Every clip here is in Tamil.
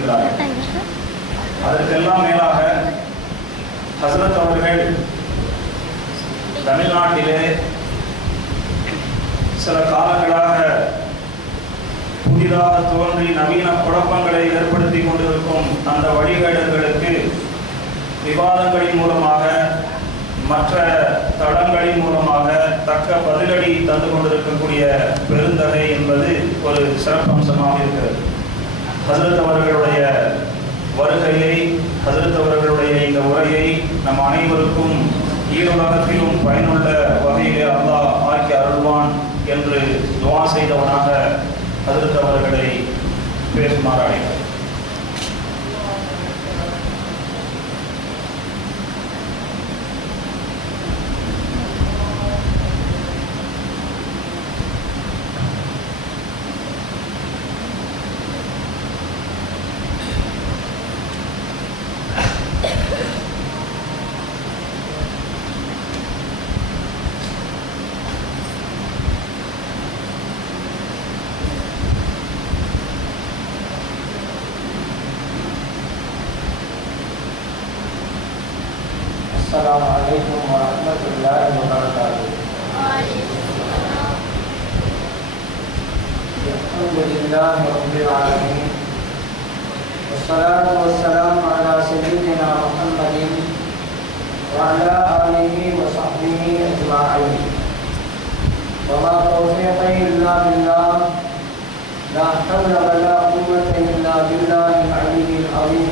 இருக்கிறார்கள். அதற்கெல்லாம் மேலாக ஹசரத் அவர்கள் தமிழ்நாட்டிலே சில காலங்களாக புதிதாக தோன்றி நவீன குழப்பங்களை ஏற்படுத்தி கொண்டிருக்கும் அந்த வழிகேடர்களுக்கு விவாதங்களின் மூலமாக மற்ற தளங்களின் மூலமாக தக்க பதிலடி தந்து கொண்டிருக்கக்கூடிய பெருந்தகை என்பது ஒரு சிறப்பம்சமாக இருக்கிறது. ஹசரத் அவர்களுடைய வருகையை, ஹசரத் அவர்களுடைய இந்த உரையை நம் அனைவருக்கும் ஈருலகத்திலும் பயனுள்ள வகையிலே அல்லாஹ் ஆக்கி அருள்வான் என்று துஆ செய்தவனாக ஹசரத் அவர்களை பேசுமாறு அழைத்தார். السلام عليكم ورحمة الله وبركاته. الحمد لله رب العالمين والصلاة والسلام على سيدنا محمد وعلى آله وصحبه أجمعين. وما توفيقي إلا بالله، لا حول ولا قوة إلا بالله العلي العظيم.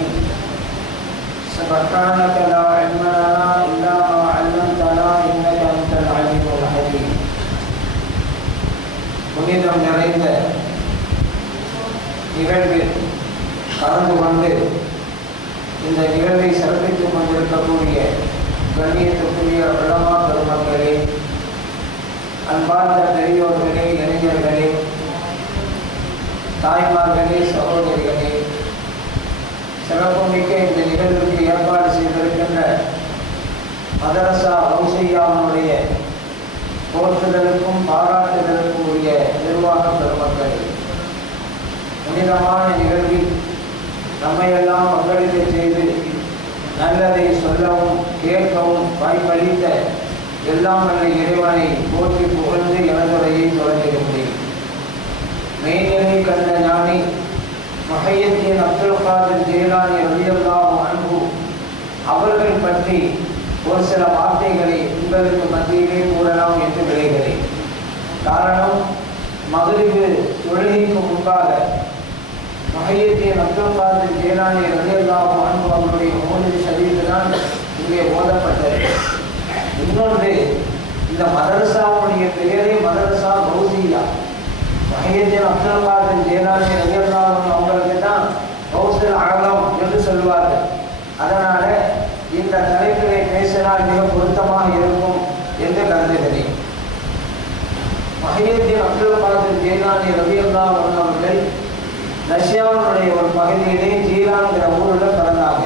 سبحانك لا علم لنا إلا ما علمتنا إنك أنت العليم الحكيم. புனிதம் நிறைந்த நிகழ்வில் கலந்து கொண்டு இந்த நிகழ்வை சிறப்பித்துக் கொண்டிருக்கக்கூடிய கண்ணியத்துக்குரிய உலமா பெருமக்களே, அன்பார்ந்த பெரியோர்களே, இளைஞர்களே, தாய்மார்களே, சகோதரிகளே, சிறப்புமிக்க இந்த நிகழ்வுக்கு ஏற்பாடு செய்திருக்கின்ற மதரசா கௌசியாவுடைய போற்றுதலுக்கும் பாராட்டுதலுக்கும் உரிய நிர்வாக பெருமக்களே, புனிதமான நிகழ்வில் நம்மையெல்லாம் பங்களிக்க செய்து நல்லதை சொல்லவும் கேட்கவும் வாய்ப்பளித்த எல்லாம் நல்ல இறைவனை போற்றி புகழ்ந்து எனதுரையை தொடங்குகின்றேன். மெய்நிலை கண்ட ஞானி முஹையத்தீன் அப்துல் காதிர் ஜீலானி ரலியல்லாஹு அன்ஹு அவர்கள் பற்றி ஒரு சில வார்த்தைகளை உங்களுக்கு மத்தியிலே கூறலாம் என்று விளைகிறேன். காரணம், மக்ரிபு தொழுகைக்கு முன்பாக முஹையத்தீன் அப்துல் காதிர் ஜீலானி ரலியல்லாஹு அன்ஹு அவருடைய மௌலித் ஷரீஃப் தான் இங்கே ஓதப்பட்டது. இன்னொன்று, இந்த மதரசாவுடைய பெயரே மதரசா கௌசியா. முஹையத்தீன் அப்துல் காதிர் ஜீலானி ரலியல்லாஹு அன்ஹு அவங்களுக்கு தான் கௌசுல் ஆலம் என்று சொல்வார்கள். அதனால இந்த தலைப்பிலே பேசினால் மிக பொருத்தமாக இருக்கும் என்று கருதுகிறேன். முஹையத்தீன் அப்துல் காதிர் ஜீலானி ரலியல்லாஹு அன்ஹு அவர்கள் ரஷ்யாவுடைய ஒரு பகுதியிலே ஜீலான்கிற ஊரில் பிறந்தாங்க.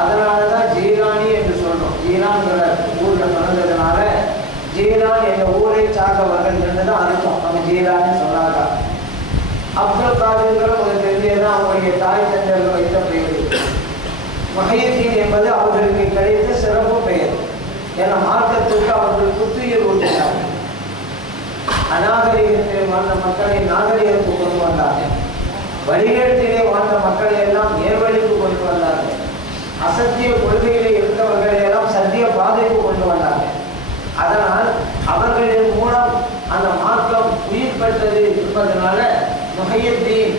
அதனால தான் ஜீலானி என்று சொல்றோம். ஜீலான்கிற ஊரில் பிறந்ததுனால ஜீலான் என்ற ஊரை சார்ந்தவர்கள் என்றுதான் அர்த்தம். நம்ம ஜீலான்னு சொன்னாங்க. அப்துல் காதிர்கள் ஒரு தெரிஞ்சதான் அவருடைய தாய் தந்தையர்கள் வைத்த பெயர். முஹையத்தீன் என்பது அவர்களுக்கு கிடைத்த சிறப்பு பெயர். ஏன்னா மார்க்கத்திற்கு அவர்கள் புத்துயிர் ஊட்டினார். அநாகரிகத்தில் வாழ்ந்த மக்களை நாகரிகத்துக்கு கொண்டு வந்தாங்க. வழிகேட்டிலே வாழ்ந்த மக்களை எல்லாம் நேர்வழிக்கு கொண்டு வந்தாங்க. அசத்திய கொள்கையிலே இருந்தவர்களை எல்லாம் சத்திய பாதைக்கு கொண்டு வந்தாங்க. அதனால் அவர்களின் மூலம் அந்த மார்க்கம் உயிர் பெற்றது என்பதனால முஹையத்தீன்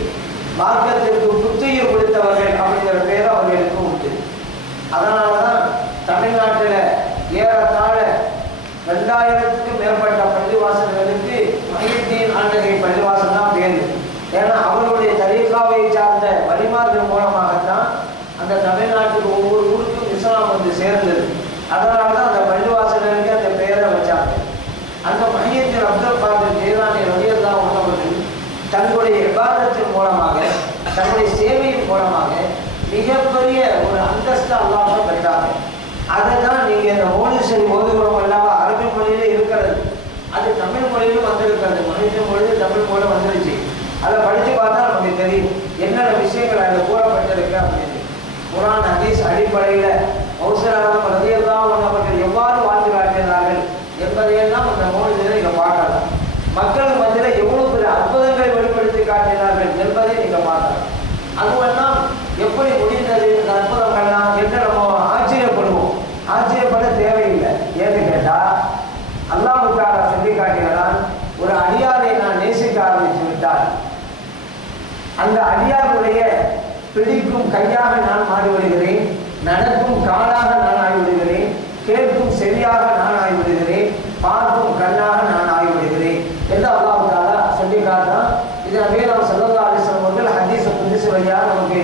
மார்க்கத்திற்கு புத்துயிர் கொடுத்தவர்கள் அப்படிங்கிற பேர் அவர்களுக்கு உண்டு. அதனாலதான் தமிழ்நாட்டில் ஏறத்தாழ 2000க்கும் மேற்பட்ட பள்ளிவாசல்களுக்கு முஹையத்தீன் ஆண்டகை பள்ளிவாசல் தான் பேரு. ஏன்னா அவர்களுடைய தரீகாவை சார்ந்த வழிமார்கள் மூலமாகத்தான் அந்த தமிழ்நாட்டுக்கு ஒவ்வொரு ஊருக்கும் இஸ்லாம் வந்து சேர்ந்தது. அதனால தான் அந்த பள்ளிவாசல்களுக்கு அந்த பெயரை வச்சாங்க. அந்த முஹையத்தீன் அப்துல் காதிர் ஜீலானி ரலியல்லாஹு அன்ஹு அவர்கள் தங்களுடைய இபாதத்தின் மூலமாக, தங்களுடைய சேவையின் மூலமாக மிகப்பெரிய ஒரு அந்தஸ்து அல்லாஹ் பெற்றாங்க. அதை தான் நீங்கள் இந்த மௌலித் ஷரீஃப் ஓதுகிறோம் அல்லவா, அரபி மொழியிலே இருக்கிறது. அது தமிழ் மொழியிலும் வந்திருக்கிறது. மனித மொழியில் தமிழ் மொழி வந்துருச்சு. அதை படித்து பார்த்தா நமக்கு தெரியும் என்னென்ன விஷயங்கள் அதில் கூற குர்ஆன் ஹதீஸ் அடிப்படையில் மௌசூலான ரலியல்லாஹு அன்ஹு அவர்கள் எவ்வாறு வாழ்ந்து காட்டினார்கள் என்பதையெல்லாம் அந்த மௌலிதில் நீங்கள் பார்க்கலாம். மக்கள் மத்தியில் எவ்வளவு பெரிய அற்புதங்களை வெளிப்படுத்தி காட்டினார்கள் என்பதை நீங்கள் பார்க்கலாம். அதுவெல்லாம் எப்படி முடிந்தது இந்த அற்புதங்கள்லாம் என்று நம்ம ஆச்சரியப்படுவோம். ஆச்சரியப்பட தேவையில்லை. ஏன்னு கேட்டால் அல்லாஹ்வுக்காக சொல்லி காட்டுகிறான், ஒரு அடியாரை நான் நேசிக்க ஆரம்பித்து விட்டால் அந்த அடியாருடைய பிடிக்கும் கையாக நான் மாறிவிடுகிறேன், நடக்கும் காலாக நான் ஆகிவிடுகிறேன், கேட்கும் செவியாக நான் ஆகிவிடுகிறேன், பார்க்கும் கண்ணாக நான் ஆகிவிடுகிறேன் என்று அல்லாஹ் தஆலா சொல்லி காட்டுறான். இது நபிகள் ஸல்லல்லாஹு அலைஹி வஸல்லம் அவர்கள் ஹதீஸ் குத்ஸி வழியாக நமக்கு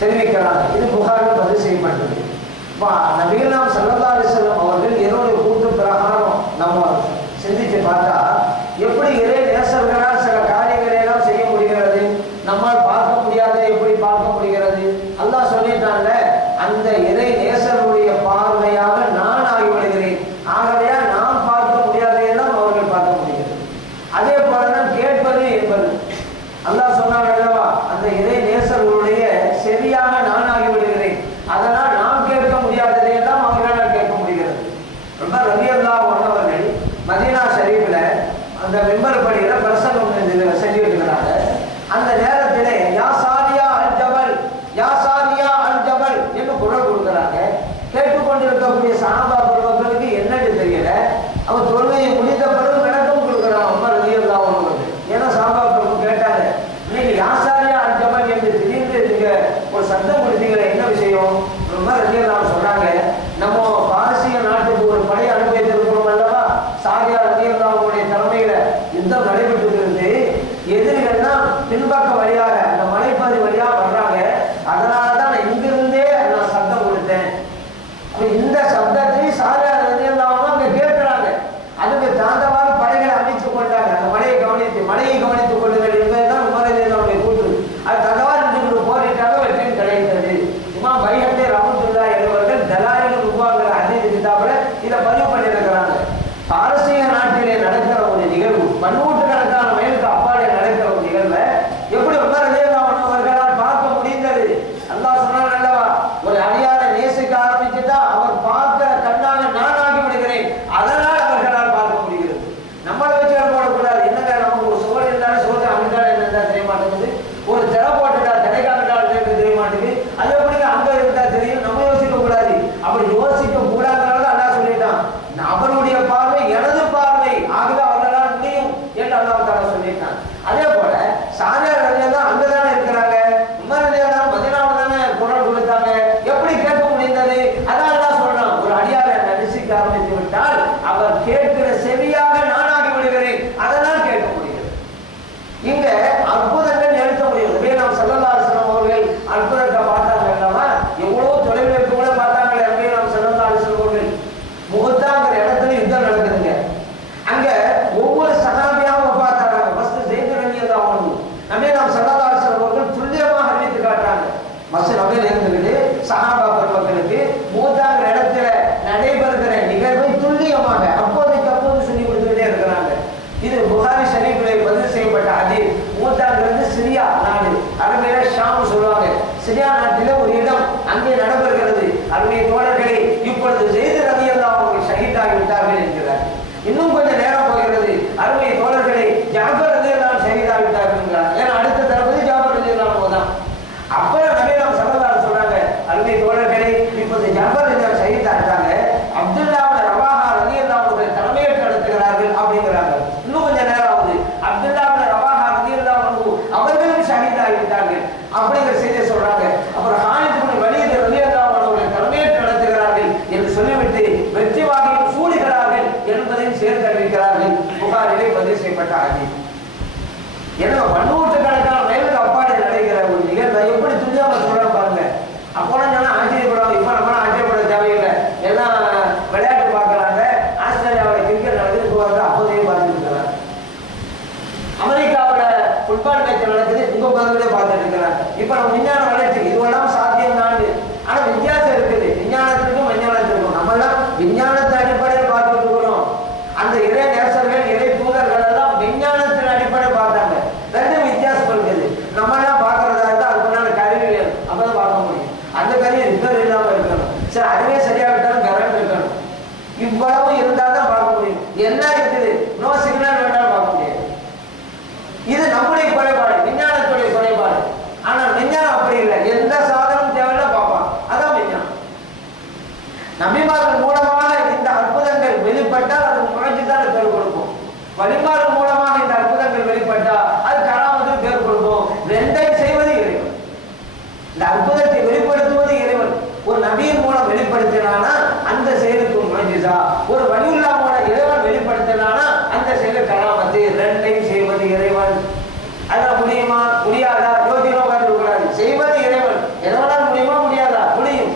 தெரிவிக்கிறாங்க. இது புகாரில் பதிவு செய்யப்பட்டது. நபிகள் ஸல்லல்லாஹு அலைஹி வஸல்லம் அவர்கள் என்னுடைய கூட்டு பிரகாரம் நம்ம சிந்திச்சு பார்த்தா எப்படி இறை நேசர்களால் சில காரியங்களை எல்லாம் செய்ய முடிகிறது, நம்மால் பார்க்க முடியாத எப்படி பார்க்க முடிகிறது. அல்லாஹ் சொல்லிட்டாங்க, அந்த இறை நேசருடைய பார்வையாக நான் ஆகிவிடுகிறேன், ஆகவே நாம் பார்க்க முடியாதையெல்லாம் அவர்கள் பார்க்க முடிகிறது. அதே போலதான் கேட்பது என்பது அல்லாஹ் சொன்னாங்க அல்லவா, அந்த இறை நேசர்களுடைய செவியாக நான் ஆகிவிடுகிறேன், அதனால் நாம் கேட்க முடியாததையெல்லாம் அவர்களால் கேட்க முடிகிறது. ரொம்ப ரலியல்லாஹு அன்ஹு அவர்கள் மதீனா ஷரீஃப்ல அந்த மிம்பர் படியில பிரசங்கம் செஞ்சுட்டு இருக்கிறாங்க. அந்த நேரத்திலே யா சாரியா அல் ஜபல், யா சாரியா அல் ஜபல் என்று குரல் கொடுக்கிறாங்க. கேட்டுக்கொண்டிருக்கக்கூடிய சஹாபா பெருமக்களுக்கு என்னன்னு தெரியல. அவன் தொழுகையை முடிந்த பிறகு விளக்கம் கொடுக்கிறான் உமர் ரலியல்லாஹு அன்ஹு. ஏன்னா சஹாபா பெருமக்கள் கேட்டாங்க, நீங்க யா சாரியா அல் ஜபல் என்று திடீர்னு நீங்க ஒரு சத்தம் கொடுத்தீங்களே, என்ன விஷயம்? உமர் ரலியல்லாஹு அன்ஹு சொன்னாங்க, நம்ம பாரசீக நாட்டுக்கு ஒரு படை அனுப்பி வைத்திருக்கிறோம் அல்லவா, சாரியா ரலியல்லாஹு அன்ஹுடைய தலைமையில யுத்தம் நடைபெற்று இருந்து எதிரிகள்லாம் பின்பக்க வழியாக அந்த மலைப்பாதை வழியாக வர்றாங்க, அதனாலதான் நான் இங்கிருந்தே நான் சத்தம் கொடுத்தேன். இந்த சப்தத்தை சாரியா ரலியல்லாஹு அன்ஹு அங்க கேட்கிறாங்க. அதுக்கு தாண்டவாறு படைகளை அமைத்துக் கொண்டாங்க. அந்த மலையை கவனித்துக் கொள்ளுங்கள் என்பதுதான் உமர் ரலியல்லாஹு அன்ஹுடைய கூற்று. அது தகவல் போரிட்டாக வெற்றியும் கிடைத்தது. இமாம் பைஹக்கி ரஹ்மத்துல்லாஹி அலைஹி தலாயிலுல் உபாங்கிற ஹதீஸ் கிதாபுல இதை பதிவு பண்ணியிருக்கிறாங்க. பாரசீக நாட்டிலே நடக்கிற ஒரு நிகழ்வு, பன்னூற்றுக்கணக்கான மைலுக்கு அப்பாலே நடக்கிற ஒரு நிகழ்வை எப்படி உமர் ரலியல்லாஹு அன்ஹு அவர்களால் பார்க்க முடிந்தது? அல்லாஹ் சொன்னான் அல்லவா, ஒரு அடியாரை நேசிக்க ஆரம்பிச்சுட்டா அவர் பார்க்கிற கண்ணாக நான் ஆகி விடுகிறேன், அதனால் அவர்களால் பார்க்க முடிகிறது. நம்மளை வச்சு போடக்கூடாது. என்னங்க நமக்கு ஒரு சுவர் இருந்தாலும் சுவத்தை அமைந்தால் என்ன தெரிய மாட்டேங்குது, ஒரு திரை போட்டுட்டா திரைக்காட்டால் தெரிய மாட்டேங்குது, அது எப்படி அங்க இருந்தா தெரியும், நம்ம யோசிக்க கூடாது. அப்படி யோசிக்க கூடாதுனால அல்லாஹ் சொல்லிட்டான், அவருடைய பார்வை எனது பார்வை, ஆகவே அவர்களால் முடியும் என்று அல்லாஹ் தஆலா சொல்லிட்டான். அதே போல சாரியா ரலியல்லாஹு அங்கதானே இருக்கிறாங்க, உமர் ரலியல்லாஹு மதீனாவுல தானே குரல் கொடுத்தாங்க, எப்படி கேட்க முடிந்தது? அதான் அல்லாஹ் சொல்றான், ஒரு அடியாரை நேசிக்க ஆரம்பித்து விட்டால் அவர் கேட்கிற செவியாக நானாகி விடுகிறேன், அதனால் கேட்க முடிகிறது. இங்க அற்புதங்கள் நிறுத்த முடியும். நபிகள் ஸல்லல்லாஹு அலைஹி வஸல்லம் அவர்கள் அற்புதத்தை பார்த்தாங்க அல்லவா, எவ்வளவு தொலைவில் இருக்கு கூட பார்த்தாங்களே. நபிகள் ஸல்லல்லாஹு அலைஹி வஸல்லம் அவர்கள் முகத்தாங்கிற இடத்துல யுத்தம் நடக்குதுங்க. அங்க ஒவ்வொரு சஹாபியாவும் பார்த்தாங்க. ஃபர்ஸ்ட் ஸைத் ரலியல்லாஹு அன்ஹு நபிகள் ஸல்லல்லாஹு அலைஹி வஸல்லம் அவர்கள் துல்லியமாக அறிவித்து காட்டுறாங்க. மஸ்ஜித் நபவியில் இருந்துகிட்டு சஹாபா பெருமக்களுக்கு முகத்தாங்கிற இடத்துல நடைபெறுகிற நிகழ்வை துல்லியமாக அப்போதைக்கு அப்போது சொல்லி கொடுத்துக்கிட்டே இருக்கிறாங்க. இது புகாரி ஷரீஃபிலே பதிவு செய்யப்பட்ட ஹதீஸ். மூத்தாங்கிறது சிரியா நாடு, அரபியில ஷாம் சொல்லுவாங்க. சிரியா நாட்டிலே ஒரு இடம் அங்கே நடைபெறுகிறது. அருமை தோழர்களே, இப்பொழுது ஸைத் ரலியல்லாஹு அன்ஹு ஷஹீதாகி விட்டார்கள் என்கிறார். இன்னும் கொஞ்சம் நேரம் போகிறது, அருமை தோழர்களே, ஜாஃபர் ரலியல்லாஹு அன்ஹு ஷஹீதாகி விட்டார்கள் என்கிறார். ஏன்னா அடுத்த தளபதி ஜாஃபர் ரலியல்லாஹு அன்ஹு தான். அப்புறம் நபிகள் ஸல்லல்லாஹு அலைஹி சொல்றாங்க, அருமை தோழர்களே, இப்போது ஜாஃபர் ரலியல்லாஹு அன்ஹு ஷஹீதாகிட்டாங்க, அப்துல்லாஹ் இப்னு ரவாஹா ரலியல்லாஹு அன்ஹு தலைமையேற்று நடத்துகிறார்கள் அப்படிங்கிறாங்க. இன்னும் கொஞ்சம் நேரம் ஆகுது, அப்துல்லாஹ் இப்னு ரவாஹா ரலியல்லாஹு அன்ஹு அவர்களும் ஷஹீதாகி விட்டார்கள் அப்படிங்கிற செய்தியை சொல்றாங்க. அப்புறம் சரி அதுவே சரியாகிட்டாலும் கரண்ட் இருக்கணும். இவ்வளவு இருந்தால் தான் பார்க்க முடியும். என்ன இருக்குது? நோ சிக்னல் வேண்டாம் பார்க்க முடியாது. இது நம்முடைய குறைபாடு, விஞ்ஞானத்துடைய குறைபாடு. ஆனா விஞ்ஞானம் அப்படி இல்லை. எந்த சாதனம் தேவையில்ல பார்ப்பான். அதான் விஞ்ஞானம். நபிமார்கள் மூலமாக இந்த அற்புதங்கள் வெளிப்பட்டால் அது முயற்சிதான் பேர் கொடுக்கும். வழிபாடு மூலமாக இந்த அற்புதங்கள் வெளிப்பட்டால் அது கராமத்துக்கு பேர் கொடுக்கும். ரெண்டையும் செய்வது இறைவன். இந்த அற்புதத்தை வெளிப்படுத்துவது இறைவன். ஒரு நபியின் மூலம் வெளிப்படுத்தினானா அந்த செயலுக்கு முயற்சிதா, ஒரு வழியுள்ளா மூலம் இறைவன் வெளிப்படுத்தினானா அந்த செயலுக்கு கராமத்து. ரெண்டையும் செய்வது இறைவன். அதான் முடியுமா முடியாதா யோசிக்கணும் உட்கார்ந்து கூடாது. செய்வது இறைவன். எதனால் முடியுமா முடியாதா? முடியும்.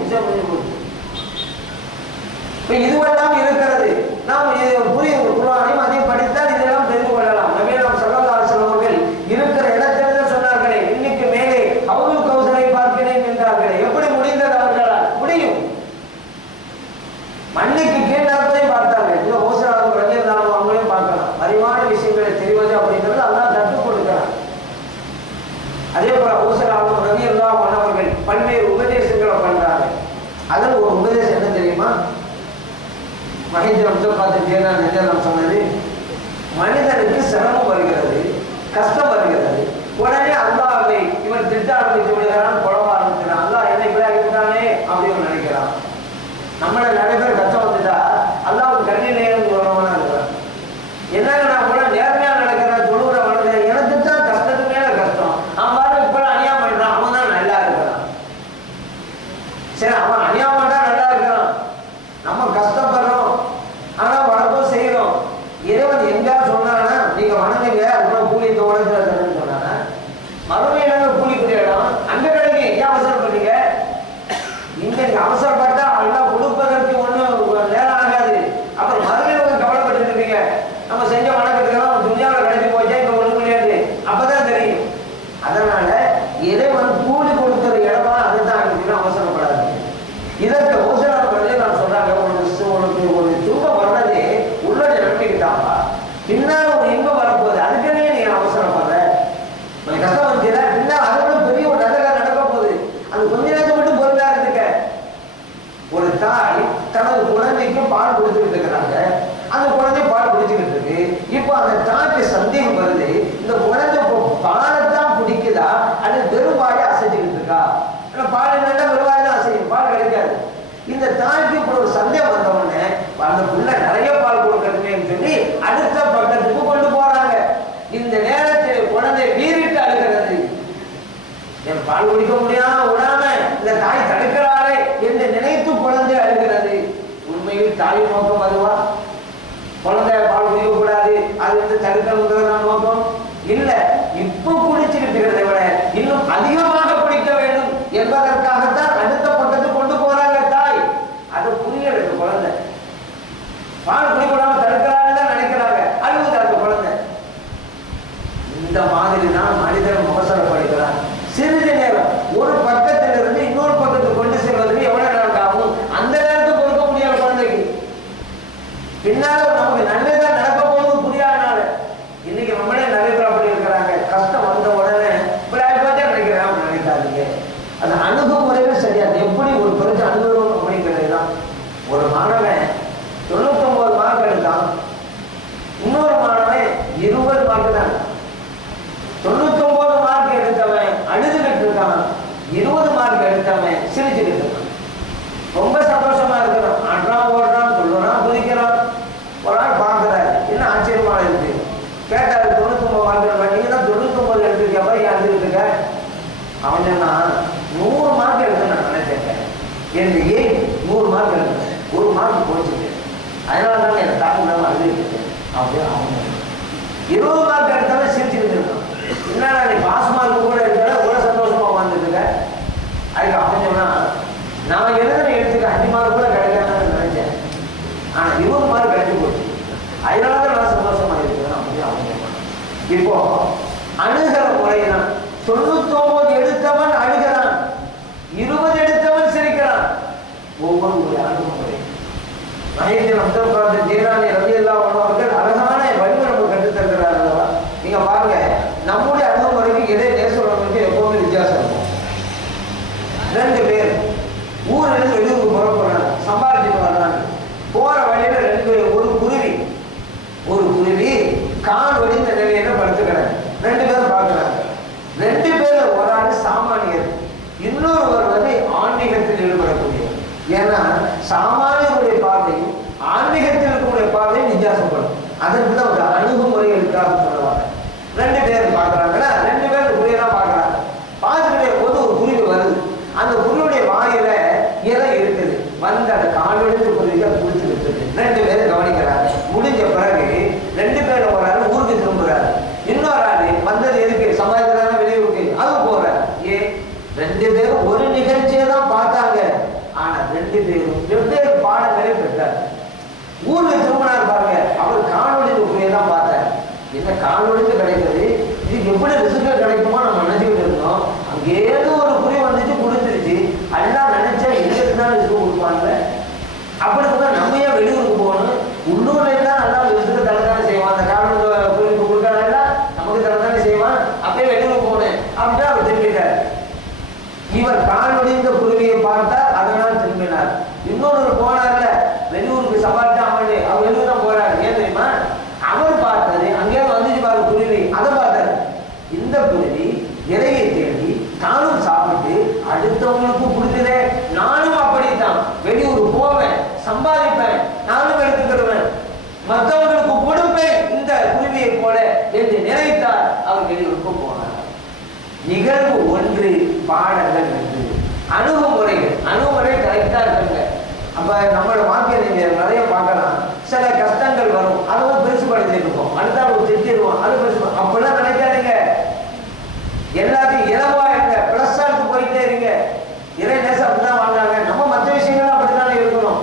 இதுவெல்லாம் இருக்கிறது. நாம் புரியும் குர்ஆனையும் அதையும் படித்தால் இதெல்லாம் தெரிந்து கொள்ளலாம். நபிகள் ஸல்லல்லாஹு அலைஹி வஸல்லம் அவர்கள் இருக்கிற இடத்திலிருந்து சொன்னார்களே, இன்னைக்கு மேலே ஹவுதுல் கௌசரை பார்க்கிறேன் என்றார்களே, எப்படி முடிந்தது அவர்களால்? முடியும். மண்ணுக்கு கீழ் நடப்பதையும் பார்த்தார்கள். இந்த ஓசராவும் ரலியல்லாஹு அவங்களையும் பார்க்கலாம். அறிவான விஷயங்களை தெரிவது அப்படிங்கிறது அல்லாஹ் கற்றுக் கொடுக்கிறார். அதே போல ஓசராவும் ரலியல்லாஹு அவர்கள் பல்வேறு உபதேசங்களை பண்றாங்க. அதில் ஒரு உபதேசம் என்ன தெரியுமா? மகேந்திரம் பார்த்து சொன்னது, மனிதனுக்கு சிரமம் வருகிறது, கஷ்டம் வருகிறது, உடனே அல்லாஹ்வை இவன் திட்ட ஆரம்பித்து விடுகிறான், புலம்ப ஆரம்பிக்கிறான். அல்லாஹ் என்னை இப்படி ஆகிவிட்டானே அப்படின்னு நினைக்கிறான். நம்மள நிறைய பேர் கஷ்டம் வந்துட்டா அல்லாஹ்வுக்கு கண்ணீர் வரவனா இருக்கிறான். என்னங்க நான் கூட நேர்மையா நடக்கிறேன், தொழுகிற வளர்றேன், எனக்கு தான் கஷ்டத்துக்கு மேல கஷ்டம். அவன் பாரு இப்ப அநியாயம் பண்றான், அவன் தான் நல்லா இருக்கிறான். சரி, அவன் அநியாயம் பண்றா நல்லா இருக்கிறான், நம்ம கஷ்டப்படுறோம், ஆனா வணக்கம் செய்யறோம். இறைவன் எங்க சொன்னானா நீங்க வணங்குங்க, அதுக்கப்புறம் கூலி இந்த உலகத்துல தரேன்னு சொன்னானா? மறுமையில கூலிக்குரிய இடம் அங்க கிடைக்கும். ஏன் அவசரப்பட்டீங்க? நீங்க அவசரப்பட்டா எல்லாம் கொடுப்பதற்கு ஒண்ணும் நேரம் ஆகாது. அப்புறம் மறுமையில கொஞ்சம் கவலைப்பட்டு இருப்பீங்க. நம்ம செஞ்ச வணக்கத்துக்கெல்லாம் துணியாவில் கிடைச்சி போச்சா இங்க ஒண்ணு முடியாது, அப்பதான் தெரியும். அதனால இறைவன் கூலி கொடுக்கிற இடமா அதுதான் அவசரப்படாது. இதற்கு அவசரப்படுறதே நான் சொல்றாங்க, உனக்கு ஒரு துன்பம் வர்றதே உள்ளே நம்பிக்கிட்டாப்பா, பின்னால் ஒரு இன்பம் வரப்போகுது, அதுக்குன்னே நீ அவசரப்படுற. உனக்கு கஷ்டம் வந்துச்சுல, பின்னால் அதை விட பெரிய ஒரு நல்ல நடக்க போகுது, அது கொஞ்ச நேரத்தை மட்டும் பொறுமையா இருந்துக்க. ஒரு தாய் தனது குழந்தைக்கு பால் கொடுத்துக்கிட்டு இருக்கிறாங்க. அந்த குழந்தை பால் குடிச்சுக்கிட்டு இருக்கு. இப்போ அந்த தாய்க்கு சந்தேகம் வருது, இந்த குழந்தை பாலைத்தான் குடிக்குதா அது வெறுவாயை அசைச்சுக்கிட்டு இருக்கா? பால் என்னன்னா வெறுவாயை தான் அசையும், பால் கிடைக்காது. இந்த தாய்க்கு இப்போ ஒரு சந்தேகம் வந்த உடனே அந்த புள்ள நிறைய பால் கொடுக்கணுமேன்னு சொல்லி அடுத்த பக்கத்துக்கு கொண்டு போறாங்க. இந்த நேரத்தில் குழந்தை வீறிட்டு அழுகிறது. என் பால் குடிக்க முடியாம விடாம இந்த தாய் தடுக்கிறாளே என்று நினைத்து குழந்தை அழுகிறது. உண்மையில் தாய் நோக்கம் அதுவா? குழந்தை பால் குடிக்க கூடாது, அது வந்து தடுக்கணுங்கிறத நோக்கம் இல்ல. இப்ப குடிச்சுக்கிட்டு இருக்கிறத விட இன்னும் அதிகமாக குடிக்க வேண்டும் என்பதற்காகத்தான் அடுத்த பக்கத்துக்கு கொண்டு போறாங்க தாய். அது புரியல. குழந்தை பால் குடிக்கூடாம தடுக்கிறான்னு தான் நினைக்கிறாங்க, அழுகுது அந்த குழந்தை. இந்த மாதிரி தான் மனிதன் அவசரப்படுகிறான். சிறிது நேரம் ஒரு பக்கத்திலிருந்து இன்னொரு பக்கத்துக்கு கொண்டு செல்வதற்கு எவ்வளவு நேரம் ஆகும்? அந்த நேரத்துக்கு கொடுக்க முடியாது குழந்தைக்கு. பின்னால நமக்கு நல்லதான் நடக்க போகுது புரியாதனால. இன்னைக்கு நம்மளே நிறைய பேர் அப்படி இருக்கிறாங்க. கஷ்டம் வந்த உடனே நினைக்கிறேன் நினைக்காதீங்க. அது அணுகுமுறைகள் சரியா எப்படி ஒரு பிரச்சனை அணுகுறோம் அப்படிங்கிறது தான். ஒரு மாணவன் 99 மார்க் எடுத்தான், இன்னொரு மாணவன் 20 மார்க் தான். 99 மார்க் எடுத்தவன் அழுதுகிட்டு இருக்கான், 20 மார்க் எடுத்தவன் சிரிச்சுக்கிட்டு இருக்கான். ரொம்ப சந்தோஷமா இருக்கிறான், ஆடுறான் ஓடுறான் சொல்லுறான் குதிக்கிறான். ஒரு நாள் பார்க்கிறாரு, என்ன ஆச்சரியமா இருக்கு. கேட்டாரு 99 மார்க், நீங்க தான் 99 எடுத்துருக்கா, ஏன் அழுதுகிட்டு இருக்க? அவன் சொன்னா 100 மார்க் எடுத்து நான் நினைச்சேன், எனக்கு ஏன் 100 மார்க் எடுத்தேன், 1 மார்க் போச்சுட்டு, அதனால தான் எனக்கு தாங்க அழுதுகிட்டு இருக்கேன். அப்படியே அவங்க 20 மார்க் எடுத்தாலும் சிரிச்சுக்கிட்டு இருக்கான். என்னடா நீ பாஸ் மார்க் கூட எடுத்தால கூட சந்தோஷமா உட்காந்துருக்க. அதுக்கு அவன் சொன்னா, நான் எழுதுன எடுத்துக்க 5 மார்க் கூட கிடைக்காதுன்னு நினைச்சேன், ஆனா 20 மார்க் கிடைச்சு போச்சு, அதனாலதான் நான் சந்தோஷமா இருக்கிறேன் அப்படின்னு அவன் சொன்னான். இப்போ அணுகிற முறைதான். 99 எடுத்தவன் அழுகிறான், 20 எடுத்தவன் சிரிக்கிறான். ஒவ்வொரு அணுகுமுறை. மகேந்திரம் ஜீரானி ரலியல்லாஹு அன்ஹு அவர்கள் அழகான வழிமுறை நமக்கு கற்றுத்தருகிறார் அல்லவா? நீங்க பாருங்க, நம்முடைய அணுகுமுறைக்கு எதை நேசர்களுக்கு எப்பவுமே வித்தியாசம் இருக்கும். 2 பேர் ஊரிலிருந்து வெளியூருக்கு புறப்படுறாங்க. சாமானியருடைய பார்வையும் ஆன்மீகத்தில் இருக்கக்கூடிய பார்வையும் வித்தியாசப்படும். அதற்கு தான் ஒரு அணுகுமுறை இருக்காது சொல்லுவாங்க. ரெண்டு பேர் பார்க்குறாங்களா, ரெண்டு பேர் குருவியெல்லாம் பார்க்குறாங்க. பார்த்துக்கிட்டே போது ஒரு குருவி வருது. அந்த குருவியுடைய வாயில இலை இருக்குது. வந்து அந்த காலெடுத்து குருவிக்கு அது குடிச்சு விட்டுது. ரெண்டு பேரும் கவனிக்கிறாங்க. முடிஞ்ச பிறகு ரெண்டு பேரும் ஒரு ஆள் ஊருக்கு திரும்புறாரு. இன்னொரு ஆள் வந்தது எதுக்கு, சம்பாதிக்கிறாங்க வெளியூருக்கு, அது போறாரு. ஏன்? ரெண்டு பேரும் ஒரு நிகழ்ச்சியை தான் பார்த்தாங்க. ஆனா ரெண்டு பேரும் வெவ்வேறு பாடங்களே பெற்றார். ஊருக்கு திரும்பினார் பாருங்க, அவர் காணொலிந்து குருவியை தான் பார்த்தார். என்ன காணொலிந்து கிடைக்கிறது, இது எப்படி ரிசல்ட் கிடைக்குமோ நம்ம நினைச்சுக்கிட்டு இருந்தோம். அங்கேருந்து ஒரு குருவி வந்துச்சு, கொடுத்துருச்சு. எல்லாம் நினைச்சா எங்களுக்கு தான் ரிசல்ட் கொடுப்பாங்க. அப்படி கூட நம்ம ஏன் வெளியூருக்கு போகணும்? உள்ளூர்ல தான் நல்லா ரிசல்ட் தரதானே செய்வான். அந்த காணொலி குருவிக்கு கொடுக்கறதா நமக்கு தரதானே செய்வான். அப்படியே வெளியூருக்கு போனேன் அப்படின்னா அவர் திரும்பிட்டார். இவர் காணொலிந்த குருவியை பார்த்தார், அதனால் திரும்பினார். இன்னொரு போனார்ல வெளியூருக்கு சவால்ட்டு அவன் அவர் வெளியூர் தான் போறாரு. ஏன் தெரியுமா? அவர் பார்த்தது அங்கே வந்துச்சு பாரு குருவி, அதை பார்த்தாரு. இந்த குருவி இறையை தேடி தானும் சாப்பிட்டு அடுத்தவங்களுக்கும் கொடுக்குதே, நானும் அப்படித்தான் வெளியூர் போவேன், சம்பாதிப்பேன், நானும் எடுத்துக்கிடுவேன், மற்றவங்களுக்கு கொடுப்பேன் இந்த குருவியை போல என்று நினைத்தார். அவர் வெளியூருக்கு போனார். நிகழ்வு ஒன்று, பாடங்கள் ஒன்று. அணுகுமுறை கரெக்டா இருக்குங்க. அப்ப நம்மளோட வாழ்க்கையை நீங்க நிறைய பார்க்கலாம். சில கஷ்டங்கள் வரும், அதுவும் பெருசுபடுத்தி இருக்கும். அடுத்த ஒரு திட்டிடுவோம், அது பெருசு. அப்படிலாம் நினைக்காதீங்க. எல்லாத்தையும் இலவா இருங்க, பிளஸ் எடுத்து போயிட்டே இருங்க. இறை நேசம் அப்படிதான் வாழ்ந்தாங்க. நம்ம மற்ற விஷயங்களும் அப்படித்தானே இருக்கணும்.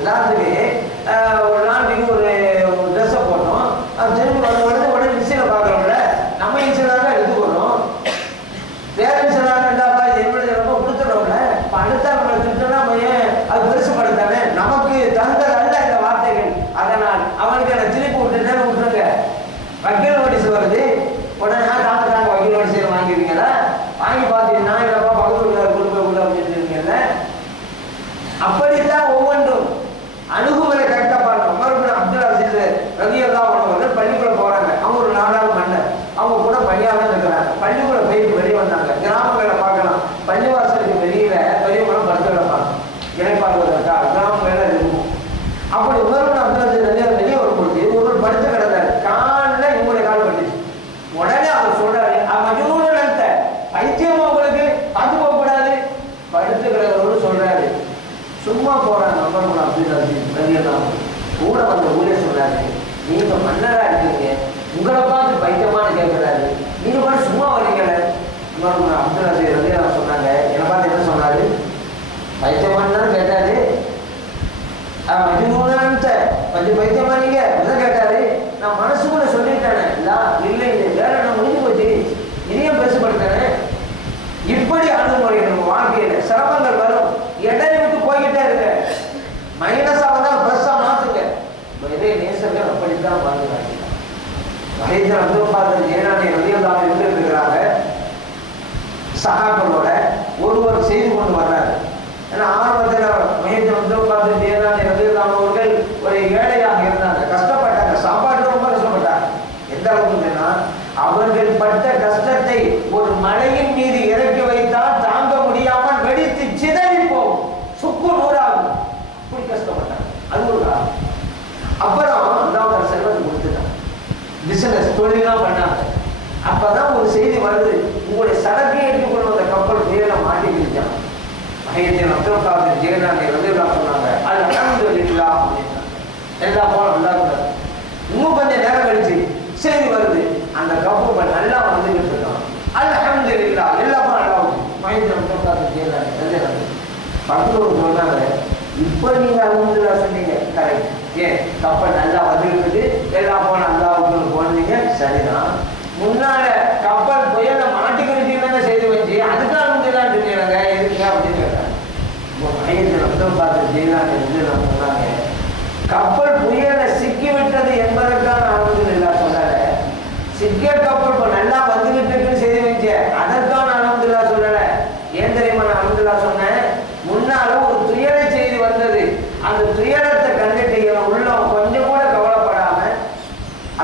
உதாரணத்துக்கு ஒரு நாளைக்கு ஒரு ட்ரெஸ்ஸை போட்டோம், அது திரும்பி வந்து உடனே மிஷினை பார்க்கறோம்ல, நம்ம இன்சிலாக எடுத்துக்கணும். வேற இன்சிலாக இருந்தாப்பா என்னுடைய ரொம்ப கொடுத்துடுறோம்ல. இப்போ அடுத்த நம்மளை திட்டோம்னா அது பெருசுபடுத்தானே, நமக்கு தந்ததல்ல இந்த வார்த்தைகள். அதனால் அவனுக்கு நான் திருப்பி விட்டுருங்க. வக்கீல் நோட்டீஸ் வருது, உடனே தாங்க வக்கீல் நோட்டீஸ் வாங்கிருக்கீங்களா? வாங்கி பார்த்தீங்கன்னா இல்லப்பா பக்கத்து கொடுக்க அப்படின்னு. அப்படித்தான் ஒவ்வொன்றும் அணுகுமுறை கரெக்டா பாருங்க. உமர் அப்துல் அசீஸ் ரலியல்லாஹு அன்ஹு பள்ளிக்குள்ள போறாங்க. அவங்க ஒரு 4ஆவது மன்னர், அவங்க கூட பள்ளியாக இருக்கிறாங்க. பள்ளிக்குள்ள போயிட்டு வெளியே வந்தாங்க. கிராமங்களை பார்க்கலாம், பள்ளிவாசலுக்கு வெளியில பெரியவங்களும் படுத்து கிடப்பாங்க, இணைப்பாடுவதற்கா கிராமங்கள இருக்கும். அப்படி உமர் அப்துல் அசீஸ் வெளியே வரும்பொழுது ஒருவர் படுத்து கிடந்தாரு. காலில் இவங்களுடைய கால் பட்டுச்சு. உடனே அவர் சொல்றாரு, மஜ்னூன் நினைத்த பைத்தியம், உங்களுக்கு பார்த்து போக கூடாது. படுத்து கிடக்கிறவரு சொல்றாரு, சும்மா போறாங்க. உமர் அப்துல் அசீஸ் ரலியல்லாஹு அன்ஹு கூட வந்த ஊரே சொன்னாரு, நீங்க மன்னரா இருக்கீங்க, உங்களை பார்த்து பைத்தியமானு கேட்கிறாரு, நீங்க பாட்டு சும்மா வரீங்களே. உமர் அப்துல் அசீஸ் ரலியல்லாஹு சொன்னாங்க, என்னை பார்த்து என்ன சொன்னாரு? பைத்தியமானு தானே கேட்டாரு. கொஞ்சம் பைத்தியமா நீங்க அப்படிதான் கேட்டாரு. நான் மனசுக்குள்ள சொல்லிட்டேனே, இல்லை வேலை நான் முடிஞ்சு போச்சு, இதையும் பேசப்படுத்தேன். இப்படி அணுகுமுறைகள் நம்ம வாழ்க்கையில சிரமங்கள் வரும். இடையை விட்டு போய்கிட்டே இருக்க. மைனஸா வந்தால் பிளஸ்ஸா மாத்துங்க. இதே நேசர்கள் அப்படித்தான் வாழ்ந்துறாங்க. மகேந்திர அப்துல் காதர் ஜீலானி ரலியல்லாஹு அன்ஹு இருக்கிறாங்க. சஹாக்களோட ஒருவர் செய்து கொண்டு வர்றாரு. ஏன்னா ஆரம்பத்தில் மகேந்திர அப்துல் காதர் ஜீலானி ரலியல்லாஹு அன்ஹு அவர்கள் ஒரு ஏழையாக இருந்தாங்க, கஷ்டப்பட்டாங்க, சாப்பாடு ரொம்ப கஷ்டப்பட்டாங்க. எந்த அளவுக்குன்னா அவர்கள் பட்ட கஷ்டத்தை ஒரு மலையின் மீது இறக்கி வைத்தால் தாங்க முடியாமல் வெடித்து சிதறி போகும், சுக்கு நூறாகும். அப்படி கஷ்டப்பட்டாங்க. அது ஒரு காரணம். அப்புறம் அந்த செல்வத்தை கொடுத்துட்டாங்க, பிசினஸ் தொழிலாம் பண்ணாங்க. அப்பதான் ஒரு செய்தி வருது, உங்களுடைய சரக்கை எடுத்துக்கொண்டு வந்த கப்பல் புயல மாட்டிக்கிட்டான். மகேந்திர அப்துல் காதர் ஜீலானி ரலியல்லாஹு சொன்னாங்க, அல்ஹம்துலில்லாஹ் அப்படின்னா எல்லா போல நல்லா இருந்தாரு. இன்னும் கொஞ்சம் நேரம் கழிச்சு செய்தி வருது, அந்த கப்பல் நல்லா வந்துகிட்டு இருக்கான். அல்ஹம்துலில்லாஹ் எல்லா போல நல்லா வந்து. மகேந்திர அப்துல் காதர் ஜீலானி ரலியல்லாஹு பக்கத்துல சொன்னாங்க, இப்ப நீங்க அல்ஹம்துலில்லாஹ் சொன்னீங்க கரெக்ட். ஏன் கப்பல் நல்லா வந்துகிட்டு எல்லா போல அல்லாஹ்வுக்கு போனீங்க சரிதான். முன்னால கப்பல் புயல மாட்டிக்கிட்டு செய்தி வச்சு அதுக்கு அல்ஹம்துலில்லாஹ் சொன்னீங்க எதுக்கு அப்படின்னு கேட்டாங்க. மகேந்திர அப்துல் காதர் ஜீலானி ரலியல்லாஹு சொன்னாங்க, கப்பல் புயல சிக்கிவிட்டது என்பதற்கான அல்ஹம்துலில்லாஹ் சொல்லல, சிக்கிய கப்பல் இப்ப நல்லா வந்துகிட்டு இருக்குன்னு செய்தி வச்சு அதற்கான அல்ஹம்துலில்லாஹ் சொல்லல. ஏன் தெரியுமா நான் அல்ஹம்துலில்லாஹ் சொன்னேன்? முன்னால ஒரு துயர செய்தி வந்தது, அந்த துயரத்தை கண்டுட்டு உள்ளம் கொஞ்சம் கூட கவலைப்படாம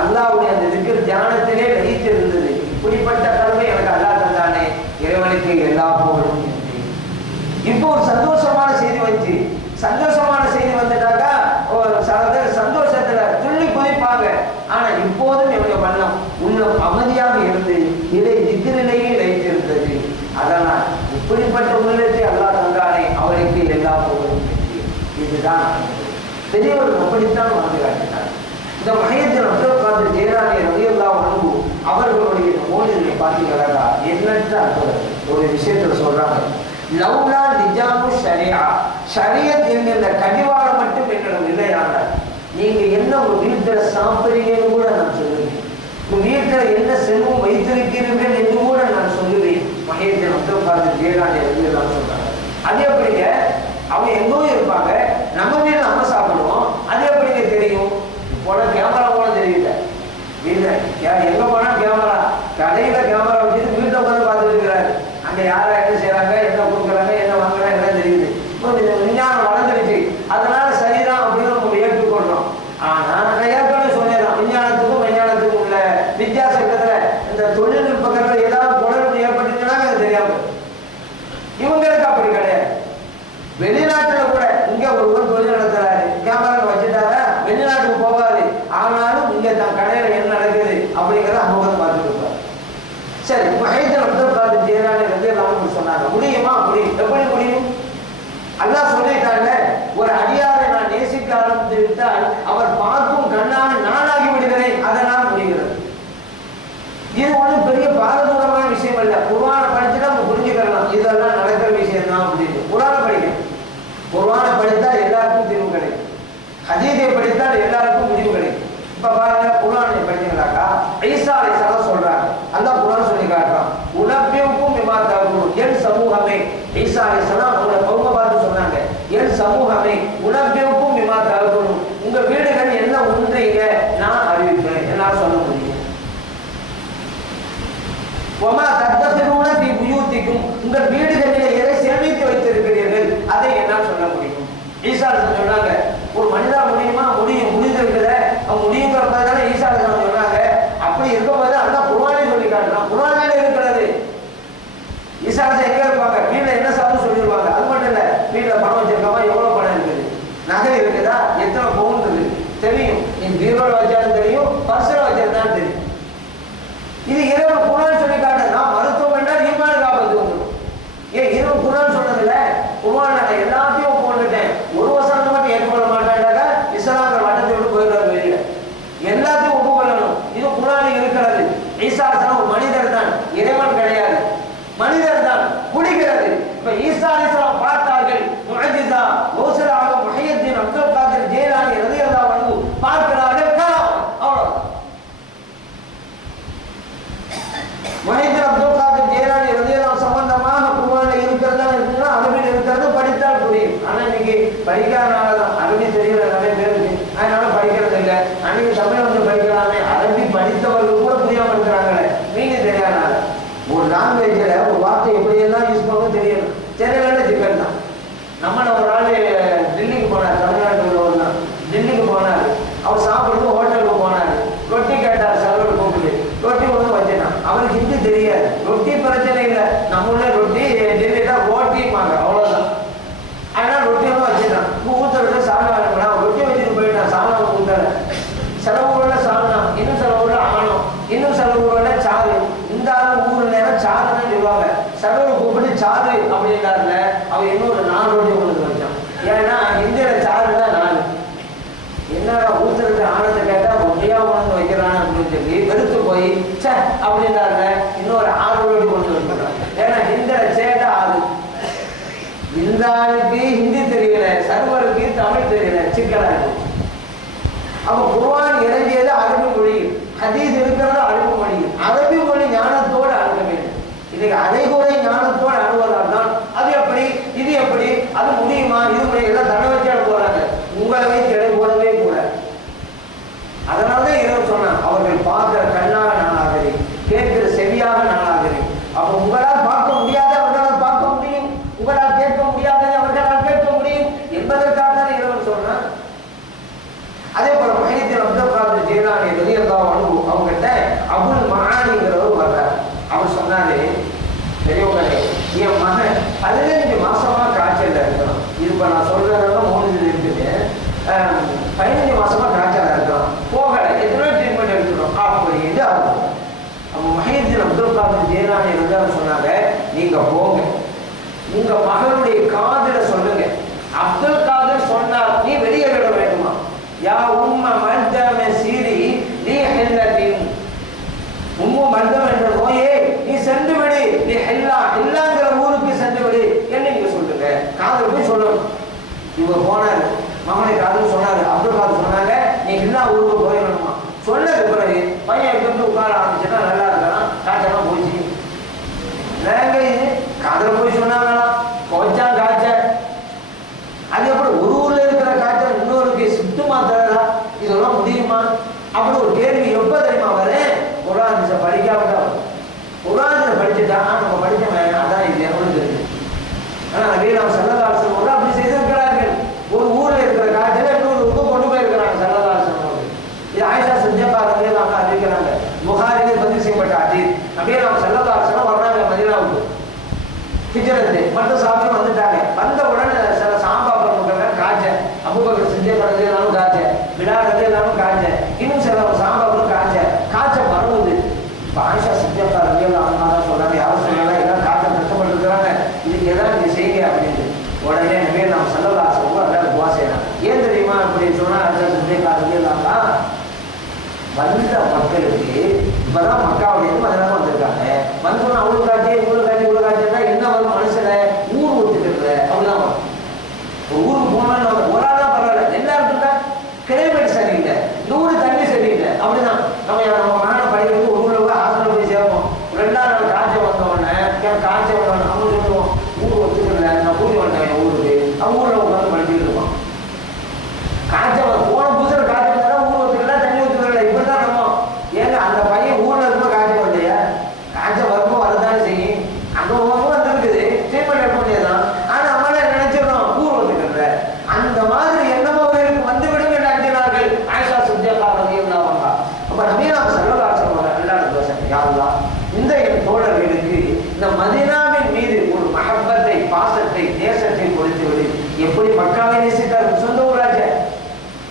அல்லாஹ்வுடைய அந்த திக்ர் தியானத்திலே லயித்து இருந்தது. இப்படிப்பட்ட கல்வி எனக்கு அல்லாஹ் தந்தானே, இறைவனுக்கு எல்லா புகழும். இப்போ ஒரு சந்தோஷமான செய்தி வந்துச்சு. சந்தோஷமான செய்தி வந்துட்டாக்கா சந்தோஷத்துல துள்ளி குதிப்பாங்க. ஆனா இப்போதும் என்னுடைய மன்னம் உள்ளம் அமைதியாக இருந்து இதை திக்கிரிலேயே வைத்திருந்தது. அதனால் இப்படிப்பட்ட உள்ளத்தை அல்லாஹ் தந்தானே அவருக்கு எல்லா போதும். இதுதான் பெரியவர்கள் அப்படித்தான் வாழ்ந்து காட்டினார். இந்த மஹியத்தின் அப்துல் காதிர் ஜீலானி ரலியல்லாஹு அன்ஹு அவர்களுடைய மோதிரை பார்த்தீங்களா, எண்ணற்ற அற்புதம். ஒரு விஷயத்துல சொல்றாங்க, லவ்லா நிஜாமு ஷரியா, ஷரியத் என்கிற கடிவாளம் மட்டும் என்னிடம் இல்லையானார் நீங்க என்ன உங்க வீட்டுல சாப்பிடுறீங்கன்னு கூட நான் சொல்லுவேன், உங்க வீட்டுல என்ன செல்வம் வைத்திருக்கிறீர்கள் என்று கூட நான் சொல்லுவேன். மஹியத்தின் அப்துல் காதிர் ஜீலானி ரலியல்லாஹு சொல்றாங்க. அது எப்படிங்க, அவங்க எங்கோ இருப்பாங்க, நம்ம வீட்டுல நம்ம சாப்பிடுவோம், அது எப்படிங்க தெரியும்? போன கேமரா போல தெரியல, வீட்டுல எங்க போனா கேமரா, கடையில கேமரா வச்சுட்டு வீட்டுல உட்காந்து பார்த்துட்டு இருக்கிறாரு. அங்க யார என்ன செய்யறாங்க, என்ன கொடுக்குறாங்க, என்ன வாங்குறாங்க எல்லாம் தெரியுது. இப்போ விஞ்ஞானம் வளர்ந்துருச்சு, அதனால சரிதான் அப்படின்னு நம்ம ஏற்றுக்கொள்றோம். ஆனா நான் ஏற்கனவே சொன்னேன், விஞ்ஞானத்துக்கும் விஞ்ஞானத்துக்கும் உள்ள வித்தியாசத்துல இந்த தொழில்நுட்பங்கள் ஏதாவது தொடர்பு ஏற்பட்டுச்சுன்னா அது தெரியாம. இவங்களுக்கு அப்படி கிடையாது. வெளிநாட்டுல கூட இங்க ஒருவர் தொழில் நடத்துறாரு, கேமரா வச்சுட்டாரா, வெளிநாட்டுக்கு போகாது, ஆனாலும் இங்க தன் கடையில என்ன நடக்குது அப்படிங்கிறத அவங்க பார்த்துட்டு இருப்பாரு. சரி, மஹியத்தின் அப்துல் காதிர் ஜீலானி ரலியல்லாஹு அன்ஹு சொன்னாங்க, முடியுமா? முடியும். எப்படி முடியும்? அல்லாஹ் சொல்லிட்டாங்க, ஒரு அடியாரை நான் நேசிக்க ஆரம்பித்து விட்டால் அவர் பார்க்கும் கண்ணாக நானாகி விடுகிறேன், அதனால் முடிகிறது. இது ஒன்றும் பெரிய பாரதூரமான விஷயம் அல்ல. குர்ஆனை படிச்சுட்டா நம்ம புரிஞ்சுக்கலாம், இதெல்லாம் நடக்கிற விஷயம் தான் அப்படின்னு. குர்ஆனை படிக்கணும். குர்ஆனை படித்தால் எல்லாருக்கும் தீர்வு கிடைக்கும், ஹதீஸை படித்தால் எல்லாருக்கும் முடிவு கிடைக்கும். இப்ப பாருங்க, குர்ஆனை படிச்சீங்களாக்கா ஈசா அலைஹிஸ்ஸலாம் சொல்றாங்க, அல்லாஹ் குர்ஆன் சொல்லி காட்டுறான், உலபியுக்கும் பிமா தகுன், என் சமூகமே. ஈசா அலைஹிஸ்ஸலாம் அவங்கள கௌம பார்த்து சொன்னாங்க, என் சமூகமே உலபியுக்கும் பிமா தகுன், உங்க வீடுகள் என்ன உண்றீங்க நான் அறிவிப்பேன், என்னால சொல்ல முடியும். வமா தத்தகிரூன ஃபீ புயூத்திக்கும், உங்கள் வீடுகளிலே எதை சேமித்து வைத்திருக்கிறீர்கள் அதை என்னால் சொல்ல முடியும். ஈசா அலைஹிஸ்ஸலாம் சொன்னாங்க, ஒரு மனிதா முடியுமா? முடியும். முடிந்திருக்குற அவன் முடியுங்கிறப்பதானே ஈசா அலைஹிஸ்ஸலாம் சொன்னாங்க. அப்படி இருக்கும்போது அல்லாஹ் குர்ஆனை சொல்லி காட்டுறான், குர்ஆனிலே இருக்கிறது. ஈசா அலைஹிஸ்ஸலாம் எங்க இருப்பாங்க? வீட்டுல என்ன சாப்பிட்டு சொல்லிடுவாங்க. அது மட்டும் இல்ல, வீட்டுல பணம் வச்சிருக்காமா, எவ்வளவு பணம் இருக்குது, நகை இருக்குதா, எத்தனை பவுன் இருக்குது தெரியும். நீ பீரோல வச்சாலும் தெரியும், பர்ஸ்ல வச்சிருந்தாலும் தெரியும். இது இறைவன் குர்ஆன் சொல்லி காட்ட. நான் மருத்துவம் என்றால் ஈமானுக்கு ஆபத்து வந்துடும். ஏன் இறைவன் குர்ஆன் சொன்னதில்ல? குர்ஆன் நான் எல்லாத்தையும் போட்டுட்டேன், ஒரு வசனத்தை மட்டும் ஏற்றுக்கொள்ள மாட்டேன்டாக்கா இஸ்லாமிய வட்டத்தை விட்டு போயிடுறாரு வெளியில. எல்லாத்தையும் ஒப்புக்கொள்ளணும், இது குர்ஆனில் இருக்கிறது. ஈசா அலைஹிஸ்ஸலாம் ஒரு மனிதர் தான், இறைவன் கிடையாது, மனிதர் தான், குடிக்கிறது. இப்ப ஈசா அலைஹிஸ்ஸலாம் பார்த்தார்கள் முஅஜிஸா, கௌசுல் ஆலம் மஹியத்தின் அப்துல் காதிர் ஜீலானி ரலியல்லாஹு அன்ஹு பார்க்கிறார்கள், கலாம், அவ்வளவுதான். மஹியத்தின் அப்துல் காதிர் ஜீலானி ரலியல்லாஹு சம்பந்தமாக குர்ஆனில் இருக்கிறதா இருக்குன்னா அரபியில் இருக்கிறது படித்தால் புரியும். ஆனா இன்னைக்கு படிக்காதனாலதான், அரபி தெரியல நிறைய பேருக்கு, அதனால படிக்கிறது இல்லை. அன்னைக்கு தமிழ் வந்து படிக்கலாமே, அரபி படித்தவர்கள் கூட புரியாம இருக்கிறாங்களே, மீன் தெரியாதனால. ஒரு லாங்குவேஜ்ல ஒரு வார்த்தை எப்படியெல்லாம் யூஸ் பண்ணவும் தெரியணும். தெரியல சிக்கன் தான். நம்ம ஒரு ஆள் டெல்லிக்கு போனார், தமிழ்நாட்டில் ஒரு நாள் டெல்லிக்கு போனார். அவர் சாப்பிடுறது ஹோட்டலுக்கு போனார், ரொட்டி கேட்டார், சர்வர் கூப்பிட்டு ரொட்டி ஒன்று வச்சுட்டான். அவருக்கு ஹிந்தி தெரியாது, ரொட்டி பிரச்சனை இல்லை, நம்ம உள்ள ரொட்டி டெல்லியில ரோட்டிமாங்க, அவ்வளவுதான். அதனால ரொட்டி ஒன்று வச்சுட்டான். ஊத்துறது சாதம் வேணும்னா ரொட்டி வச்சுட்டு போயிட்டான், சாதம் ஊத்தல. சில ஊர்ல சாதம், இன்னும் சில ஊர்ல ஆணும், இன்னும் சில ஊர்ல சாறு. இந்த ஊர் நேரம் சாருன்னு சொல்லுவாங்க. சர்வர் கூப்பிட்டு சாரு அப்படின்னாருல, அவன் இன்னொரு 4 ரொட்டி கொண்டு வச்சான். ஏன்னா இந்தியில சாருன்னா 4. என்னடா ஊத்துறது ஆனத்தை கேட்டா ரொட்டியா கொண்டு வைக்கிறான் அப்படின்னு சொல்லி வெறுத்து போய் சே அப்படின்னாருல, இன்னொரு 6 ரொட்டி கொண்டு வைக்கிறான். ஏன்னா இந்தியில சேட்டா 6. இந்த ஆளுக்கு ஹிந்தி தெரியல, சர்வருக்கு தமிழ் தெரியல, சிக்கலா இருக்கு. அப்ப குர்ஆன் இறங்கியது அரபி மொழியில், ஹதீஸ் இருக்கிறது அரபி மொழியில். அரபி மொழி ஞானத்தோடு அணுக வேண்டும். இன்னைக்கு அரைகுறை ஞானத்தோடு அணுவதால் தான் அது எப்படி, இது எப்படி, அது முடியுமா, இது முடியும், எல்லாம் தடை வச்சு போறாங்க. உங்களை வைத்து எடை போடவே கூட. அதனாலதான் இறைவன் சொன்னான், அவர்கள் பார்க்கிற கண்ணாக நான் ஆகிறேன், கேட்கிற செவியாக நான் ஆகிறேன். அப்ப உங்களால் பார்க்க முடியாத அவர்களால் பார்க்க முடியும், உங்களால் கேட்க முடியாததை அவர்களால் கேட்க முடியும் என்பதற்காக தான் இறைவன் சொன்னான். அதே போல மஹியத்தின் அப்துல் காதிர் ஜீலானி ரலியல்லாஹு அன்ஹு அவங்ககிட்ட அபுல் மஆனிங்கிறவர் வர்றார். அவர் சொன்னாரு, பெரியவங்களே, என் மகன் 15 மாசமா காய்ச்சல் இருக்கிறான். இது இப்ப நான் சொல்றதெல்லாம் 15 மாசமா காய்ச்சலா இருக்கிறோம், போகல, எத்தனை ட்ரீட்மெண்ட் எடுத்துக்கிறோம் அப்படின்னு ஆகும். அப்போ மஹீதீன் அப்துல் காதிர் ஜீலானி வந்து அவர் சொன்னாங்க, நீங்க போங்க, உங்க மகனுடைய காதுல சொல்லுங்க, அப்துல் காதிர் சொன்னார் நீ வெளியே விட வேண்டுமா, யா உம்ம மர்தம சீரி நீ ஹில்லத்தின், உம்மு மர்தம் என்ற நோயே நீ சென்று விடு, நீ ஹில்லாங்கிற ஊருக்கு சென்று விடு என்ன நீங்க சொல்லுங்க. காதில் போய் சொல்லணும். இவர் போனாரு, மகனை காதில் சொன்னாரு, அப்துல் காதிர் சொன்னாங்க நீ ஹில்லா ஊருக்கு போயிடணுமா. சொன்னது பிறகு பையன் இருந்து உட்கார ஆரம்பிச்சுன்னா நல்லா இருக்கலாம், காய்ச்சலாம் போச்சு. நாங்க இது காதில் போய் சொன்னாங்களா, கொஞ்சம் காய்ச்சல், அது எப்படி ஒரு ஊர்ல இருக்கிற காய்ச்சல் இன்னொருக்கு சித்து மாத்திரா, இதெல்லாம் முடியுமா அப்படி ஒரு கேள்வி எப்ப தெரியுமா வரேன், குர்ஆன் படிக்காமட்டா குர்ஆன் படிச்சுட்டா நம்ம படிச்சவன் அதான் இது எவ்வளவு இருக்கு. ஆனா நபிகள் ஸல்லல்லாஹு அலைஹி வஸல்லம் அப்படி செய்திருக்கிறார்கள். ஒரு ஊர்ல இருக்கிற காய்ச்சலை இன்னொரு ஊருக்கு கொண்டு போயிருக்கிறாங்க ஸல்லல்லாஹு அலைஹி வஸல்லம். இது ஆயிஷா சித்திகா ரலியல்லாஹு அன்ஹா அறிவிக்கிறாங்க. புகாரிலே பதிவு செய்யப்பட்ட ஹதீஸ். நபிகள் ஸல்லல்லாஹு அலைஹி வஸல்லம் வர்றாங்க மதீனாவுக்கு, ஹிஜ்ரத் மற்ற சாப்பிட்டு வந்துட்டாங்க. வந்த உடனே சில சாம்பாக்கள் காய்ச்சல், அபூபக்கர் சித்திகா ரலியல்லாஹு காய்ச்சல், பிலால் ரலியல்லாஹு காய்ச்சல், இன்னும் சில சாம்பாக்கள் காய்ச்சல் பரவுது. இப்போ ஆயிஷா சித்திகா ரலியல்லாஹு அன்ஹா சொல்றாங்க, யாரும் சொல்லலாம் எல்லாம் காய்ச்சல் கஷ்டப்பட்டு இருக்கிறாங்க, இதுக்கு எதாவது நீங்க செய்யுங்க அப்படின்னு. உடனே நபிகள் ஸல்லல்லாஹு அலைஹி வஸல்லம் அல்லாஹ் துஆ செய்யறாங்க. ஏன் தெரியுமா அப்படின்னு சொன்னா, ஆயிஷா சித்திகா ரலியல்லாஹு அன்ஹா வந்த மக்களுக்கு இப்பதான் மக்காவுடைய மதனாக வந்திருக்காங்க, வந்தோன்னா அவங்களுக்கு காட்சி இவ்வளவு காட்சி இவ்வளவு காட்சின்னா என்ன வரும் மனுஷனை ஊர் ஒத்துக்கிறது அப்படிதான் வரும். ஊருக்கு போனாலும் ஒரு ஆளா பரவாயில்ல, எல்லாருக்கும் தான் கிளைமேட் சரியில்லை, இந்த ஊரு தண்ணி சரியில்லை அப்படிதான். நம்ம மகனை படிக்கிறது ஒரு ஊர்ல போய் ஹாஸ்டல் போய் சேருவோம், 2ஆம் நாள் காய்ச்சல் வந்தவொடனே காய்ச்சல் வந்தவொடனே அவங்க சொல்லுவோம் ஊர் ஒத்துக்கல, நான் கூட்டி வந்தேன் ஊருக்கு, அவங்க ஊர்ல உட்காந்து படிச்சுட்டு இருப்போம். காய்ச்சல் போன புதுசில் காய்ச்சல் வந்தா ஊர் ஒத்துக்கல, தண்ணி ஒத்துக்கல, இப்படிதான் நம்ம. ஏங்க அந்த பையன் ஊர்ல இருக்கும்போது காய்ச்சல் வரலையா, காய்ச்சல் வரும்போது வரதானே செய்யும், அங்க வந்து இருக்குது ட்ரீட்மெண்ட் எடுக்க முடியாதான். ஆனா நம்மள நினைச்சிடறோம் ஊர் ஒத்துக்கல, அந்த மாதிரி என்னமோ வந்து விடுங்க நினைக்கிறார்கள் ஆயிஷா சித்திகா ரலியல்லாஹு அன்ஹா. அப்ப நபிகள் ஸல்லல்லாஹு அலைஹி வஸல்லம் அல்லாஹ்வுடைய தோசை, யா அல்லாஹ் இந்த என் தோழர்களுக்கு இந்த மதீனாவின் மீது ஒரு மஹப்பத்தை, பாசத்தை, நேசத்தை கொடுத்து விடு. எப்படி மக்காவை நேசித்தார்கள், சொந்த ஊராஜ.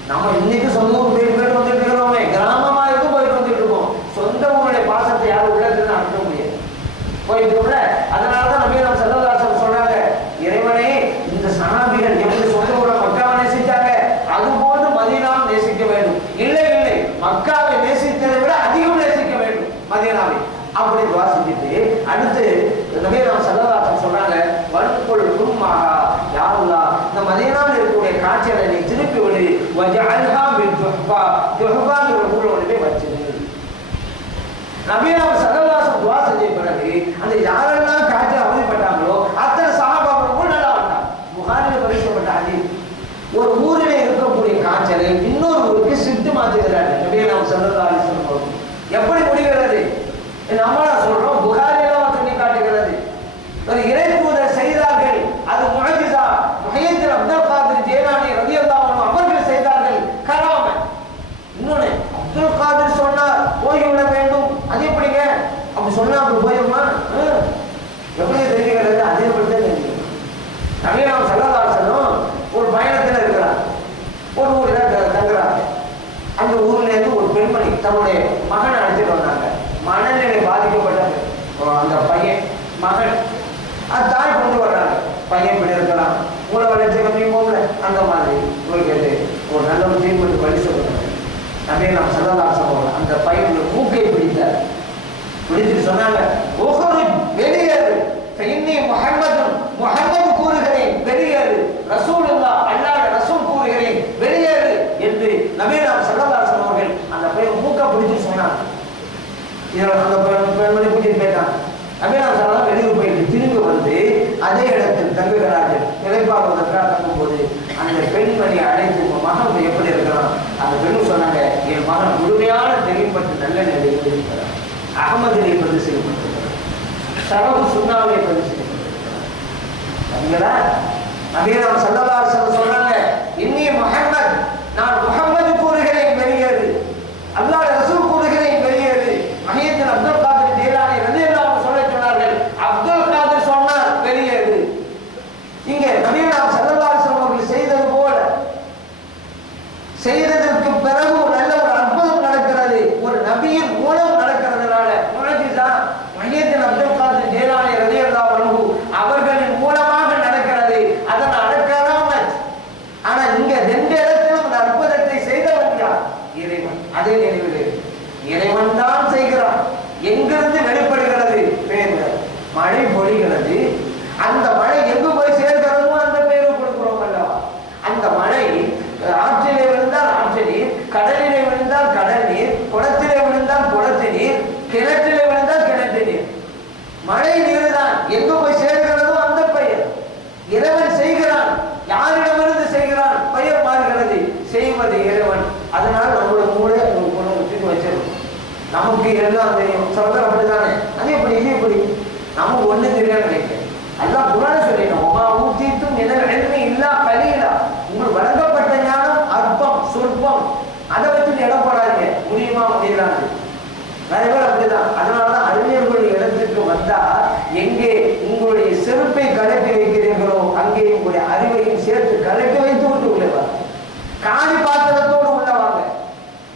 நம்ம இன்னைக்கு சொந்த ஊர் போயிட்டு வந்துட்டு இருக்கிறோமே, கிராமமா இருக்கும் போயிட்டு வந்துட்டு இருக்கோம். சொந்த ஊருடைய பாசத்தை யாரும் உள்ளதுன்னு அனுப்ப முடியாது, போயிட்டு. அதனாலதான் நபிகள் ஸல்லல்லாஹு அலைஹி வஸல்லம் சொன்னாங்க, இறைவனே இந்த சஹாபிகள் எப்படி சொந்த ஊரை மக்காவை நேசித்தாங்க, அதுபோன்று மதீனாவை நேசிக்க வேண்டும். இல்லை இல்லை, மக்காவை நேசித்ததை விட அதிகம் நேசிக்க வேண்டும் மதீனாவை. அப்படி துஆ செஞ்சுட்டு அடுத்து நபிகள் ஸல்லல்லாஹு அலைஹி வஸல்லம் சொன்னாங்க, வல்குல் உம்மாஹா, யா அல்லாஹ் இந்த மதீனாவில் இருக்கக்கூடிய காட்சிகளை நீ திருப்பி விடு, வஜஅல்ஹா பில் ஜுஹ்பா, ஜுஹ்பாங்கிற ஊரோடவே வச்சிரு. நபிகள் ஸல்லல்லாஹு அலைஹி வஸல்லம் துஆ செஞ்ச பிறகு அந்த யாரெல்லாம் காய்ச்சல் அவதிப்பட்டாங்களோ அத்தனை சஹாபாக்கள் நல்லா வந்தாங்க. புகாரில் பதிக்கப்பட்ட ஹதீஸ். ஒரு ஊரிலே இருக்கக்கூடிய காய்ச்சலை இன்னொரு ஊருக்கு ஷிஃப்ட் மாற்றுகிறார்கள் நபிகள் ஸல்லல்லாஹு அலைஹி வஸல்லம். எப்படி முடிகிறது நம்மளா சொல்றோம், புகாரில சொல்லி காட்டுகிறது. ஒரு இறை தூதர் செய்தார்கள், அது முஅஜிஸா. மஹீதீன் அப்துல் காதிர் ஜீலானி ரலியல்லாஹு அன்ஹு அவர்கள் செய்தார்கள், கராம. இன்னொன்னு அப்துல் காதிர் சொன்னார் போய்விட வேண்டும், அது எப்படிங்க அப்படி சொன்னா அப்படி போயிருமா, எப்படி தெரிகிறது, அதே மாதிரி தான் தெரியும். நபிகள் ஸல்லல்லாஹு அலைஹி வஸல்லம் ஒரு பயணத்தில் இருக்கிறார், ஒரு ஊர்ல தங்குறாங்க. அந்த ஊர்ல இருந்து ஒரு பெண்மணி தன்னுடைய மகனை அழைச்சிட்டு வந்தாங்க. மனநிலை பாதிக்கப்பட்ட அந்த பையன் மகன், அது தாய் கொண்டு வர்றாங்க. பையன் இப்படி இருக்கலாம், மூல வளர்ச்சி கம்மி போகல, அந்த மாதிரி கேட்டு ஒரு நல்ல ஒரு ட்ரீட்மெண்ட் பண்ணி சொல்லுறாங்க. நபிகள் ஸல்லல்லாஹு அலைஹி வஸல்லம் அந்த பையனுடைய மூக்கை பிடித்தார். பிடிச்சிட்டு சொன்னாங்க, வெளியேறு, முஹம்மது கூறுகிறேன் வெளியேறு, ரசூலுல்லாஹ் அல்லாஹ் ரசூல் கூறுகிறேன் வெளியேறு என்று நபிகள் ஸல்லல்லாஹு அலைஹி வஸல்லம் அவர்கள் அந்த பையன் மூக்கை பிடிச்சு சொன்னாங்க. அந்த பெண்மணி கூட்டிட்டு போயிட்டாங்க. நபிகள் ஸல்லல்லாஹு அலைஹி வஸல்லம் வெளியூர் போயிட்டு திரும்பி வந்து அதே இடத்தில் தங்குகிறார்கள். இளைப்பாறுவதற்காக தங்கும்போது அந்த பெண்மணி அழைத்து, உங்க மகன் எப்படி இருக்கிறான்? அந்த பெண் சொன்னாங்க, என் மகன் முழுமையான தெளிவுபட்டு நல்ல நிலையில் இருக்கிறார். அகமதிலே பதிவு செய்யப்பட்டிருக்கிறார், சரவு சுன்னாவிலே பதிவு செய்யப்பட்டிருக்கிறார். நபிகள் ஸல்லல்லாஹு அலைஹி வஸல்லம் சொன்னாங்க, இன்னி முஹம்மது, நான் முஹம்மது கூறுகிறேன் வெளியேறு, அல்லாஹ் ரசூல் கூறுகிறேன் வெளியேறு. மஹீதீன் அப்துல் காதிர் ஜீலானி ரலியல்லாஹு அன்ஹு சொல்ல சொன்னார்கள், அப்துல் காதிர் சொன்னார் வெளியேறு. இங்கே நபிகள் ஸல்லல்லாஹு அலைஹி வஸல்லம் அவர்கள் செய்தது போல இறைவன் செய்கிறான். யாரிடமிருந்து செய்கிறான்? பெயர் மாறுகிறது, செய்வது இறைவன். அதனால நம்மளோட மூளை தூக்கி வச்சிருக்கோம். நமக்கு எல்லாம் தெரியும், சொல்ற அப்படித்தானே. அது எப்படி இது எப்படி நமக்கு ஒண்ணு தெரியாது நினைக்கிறேன். எல்லாம் குரான் சொல்லிடும், ஊத்திட்டும் எதற்கு இல்லா கலியிலா, உங்களுக்கு வழங்கப்பட்ட ஞானம் அற்பம் சொற்பம், அதை வச்சு இடப்படாதீங்க. முடியுமா முடியலான்னு நிறைய பேர் அப்படிதான். அதனாலதான் அறிஞர்களுடைய இடத்துக்கு வந்தா எங்கே உங்களுடைய செருப்பை கலப்பி வைக்கிறீர்களோ அங்கே உங்களுடைய அறிவையும் சேர்த்து கலப்பி வைத்து விட்டு உள்ளவாங்க. காலி பாத்திரத்தோடு உள்ளவாங்க.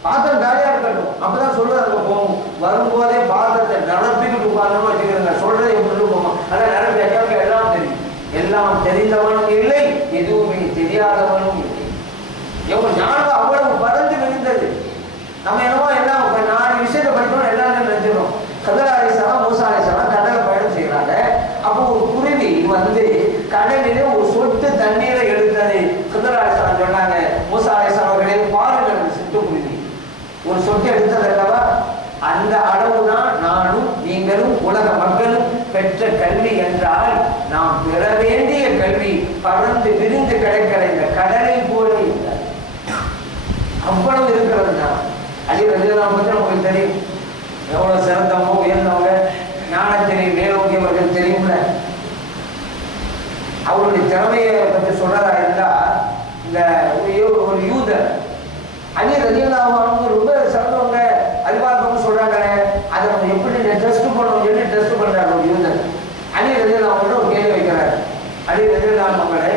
பாத்திரம் காலியா இருக்கட்டும், அப்பதான் சொல்றாங்க போகும். வரும்போதே பாத்திரத்தை நடப்பிக்கிட்டு உட்கார்ந்து வச்சுக்கிறேங்க. சொல்றதை எப்படி போகும்? அதான் நடப்பி வைக்க எல்லாம் தெரியும். எல்லாம் தெரிந்தவனும் இல்லை, எதுவுமே தெரியாதவனும் இல்லை. எவ்வளவு ஞானம் அவ்வளவு பறந்து விழுந்தது. நம்ம என்னவோ எல்லாம் 4 விஷயத்தை படிக்கணும் எல்லாரும் நினைச்சிடும். கதர் அலிஸ்லாம் மூசா அலிஸ்லாம் கடலை பயணம் செய்யறாங்க. அப்போ ஒரு குருவி வந்து கடலிலே ஒரு சொட்டு தண்ணீரை எடுத்தது. கதர் அலிஸ்லாம் சொன்னாங்க, மூசா அலிஸ்லாம் அவர்களே பாருங்கள், சிட்டுக்குருவி ஒரு சொட்டு எடுத்ததல்லவா, அந்த அளவுதான் நானும் நீங்களும் உலக மக்களும் பெற்ற கல்வி என்றால் நாம் பெற வேண்டிய கல்வி பறந்து விரிந்து கிடைக்கிற இந்த கடலை போல இருந்தார். அவ்வளவு இருக்கிறது தான். அலி ரலியல்லாஹு பற்றி நமக்கு தெரியும், எவ்வளவு சிறந்தவங்க உயர்ந்தவங்க, ஞானத்தினை மேலோங்கியவர்கள் தெரியும்ல. அவருடைய திறமையை பற்றி சொல்றதா இருந்தா, இந்த ஒரு யூதர் அலி ரலியல்லாஹு அன்ஹு ரொம்ப சிறந்தவங்க அறிவார்த்தவங்க சொல்றாங்க. அதை நம்ம எப்படி டெஸ்ட் பண்ணணும் சொல்லி டெஸ்ட் பண்றாரு ஒரு யூதர். அலி ரலியல்லாஹு அன்ஹு ஒரு கேள்வி வைக்கிறார். அலி ரலியல்லாஹு அன்ஹு,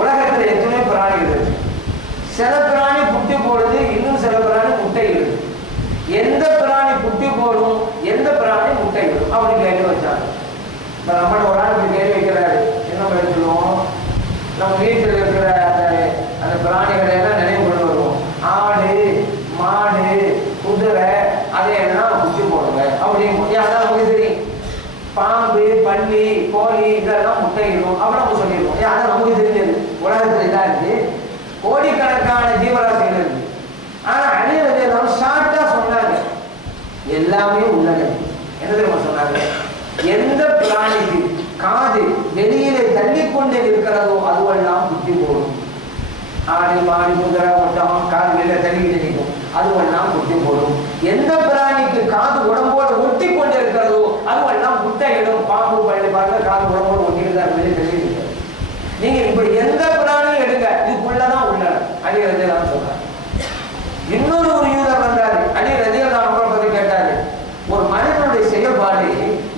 உலகத்தில் எத்தனை பிராணிகள் இருக்கு? சில பிராணி குட்டி போடுது, இன்னும் சில பிராணி முட்டை இடுது. எந்த பிராணி குட்டி போடும், எந்த பிராணி முட்டை இடும்? அப்படி கேள்வி வச்சாங்க. நம்ம ஒரு ஆள் இப்படி கேள்வி வைக்கிறாரு. என்ன சொல்லுவோம்? நம்ம வீட்டில் இருக்கிற அந்த பிராணிகளை எல்லாம் நினைவு கொண்டு வருவோம். ஆடு, மாடு, குதிரை, அதையெல்லாம் குட்டி போடுங்க அப்படின்னு. அதான் நமக்கு தெரியும். பாம்பு, பள்ளி, கோழி இதெல்லாம் முட்டையிடும் அப்படின்னு நம்ம சொல்லிடுவோம். அதான் நமக்கு தெரிஞ்சது. உலகத்தில் இதாக இருக்கு, கோடிக்கணக்கான ஜீவராசிகள் இருக்கு. ஆனா அலி ரலியல்லாஹு ஷார்ட்டா சொன்னாங்க, எல்லாமே உள்ளது. என்ன தெரியுமா சொன்னாங்க? எந்த பிராணிக்கு காது வெளியிலே தள்ளிக்கொண்டே இருக்கிறதோ அதுவெல்லாம் குட்டி போடும். ஆடு, மாடு, குதிரை, ஒட்டகம் காது வெளியில தள்ளிக்கிட்டு நிற்கும், அதுவெல்லாம் குட்டி போடும். எந்த பிராணிக்கு காது உடம்போடு ஒட்டி கொண்டு இருக்கிறதோ அதுவெல்லாம் முட்டையிடும். பாம்பு, பள்ளி பாருங்க, காது உடம்போடு ஒட்டிட்டு தான் வெளியே தள்ளி இருக்கிறது. நீங்க இப்படி எந்த பிராணியும் எடுங்க, இதுக்குள்ளதான் உள்ளன. அலி ரலியல்லாஹு சொல்றாங்க. இன்னொரு யூதர் வந்தாரு, அலி ரலியல்லாஹு பத்தி கேட்டாரு. ஒரு மனிதனுடைய செயல்பாடு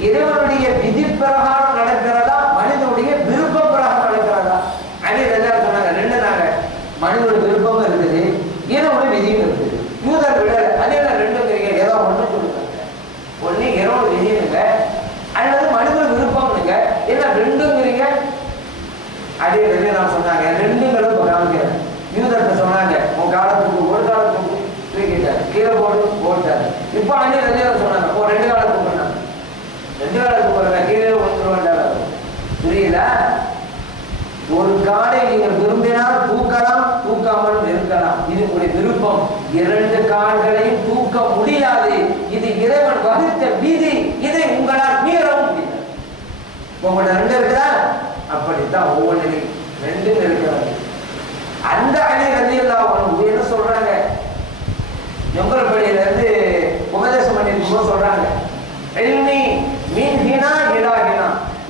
இறைவனுடைய விதி பிரகாரம் நடக்கிறதா, மனிதனுடைய விருப்ப பிரகாரம் நடக்கிறதா? அலி ரலியல்லாஹு சொன்னாங்க, ரெண்டு தாங்க. மனிதனுடைய விருப்பமும் இருக்குது, இறைவனுடைய விதியும் இருக்குது. யூதர் விட அதெல்லாம் ரெண்டும் தெரியுங்க. ஏதோ ஒண்ணு சொல்லுங்க. ஒண்ணு இறைவனுடைய விதினுங்க, அல்லது மனிதனுடைய விருப்பம்னுங்க. எல்லாம் ரெண்டும் தெரியுங்க. அலி ரலியல்லாஹு சொன்னாங்க, ரெண்டுங்களும் காமிக்கிறார். யூதர்கிட்ட சொன்னாங்க, உன் காலத்துக்கு ஒரு காலத்துக்கு தூக்கிட்டாரு, கீழே போட்டாரு. இப்போ அலி ரலியல்லாஹு சொன்னாங்க, ரெண்டு காலத்துக்கு பண்ணாங்க. ரெண்டு காலத்துக்கு போறாங்க, கீழே ஒருத்தருவாண்டாரு. புரியுதா? ஒரு காலை நீங்கள் விரும்பினால் தூக்கலாம், தூக்காமல் இருக்கலாம். இது உங்களுடைய விருப்பம். 2 கால்களையும் தூக்க முடியாது. இது இறைவன் வகுத்த விதி. இதை உங்களால் மீறவும் முடியாது. உங்களோட 2 இருக்குதா? அப்படித்தான் ஒவ்வொன்றையும் 2 இருக்கிறாங்க. அந்த அலி ரலியல்லாஹு அன்ஹு என்ன சொல்றாங்க? எம்பரப்படியில இருந்து உபதேசம் பண்ணிட்டு சொல்றாங்க,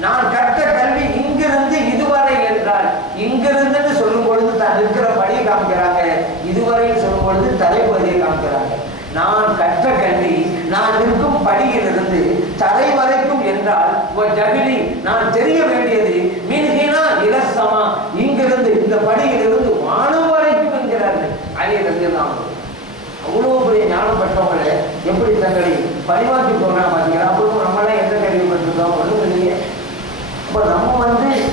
நான் கற்ற கல்வி இங்கிருந்து இதுவரை என்றால், இங்கிருந்து சொல்லும் பொழுது தான் இருக்கிற படியை காமிக்கிறாங்க, இதுவரையும் சொல்லும் பொழுது தலைப்பதியை காமிக்கிறாங்க. நான் கற்ற கல்வி நான் இருக்கும் படியிலிருந்து தலை வரைக்கும் என்றால், நான் தெரிய வேண்டியது மின்ஹினா இலசமா, இங்கிருந்து இந்த படியிலிருந்து வானம் வரைக்கும் என்கிறார்கள் அலி ரலியல்லாஹு அன்ஹு. அவ்வளவு பெரிய ஞானம் பெற்றவங்களே எப்படி தங்களை பரிமாற்றி போகிறாங்க பார்த்தீங்களா? அப்போ நம்மளாம் எந்த கல்வி பெற்றிருக்கோம்? ஒன்றும் இல்லையே. இப்போ நம்ம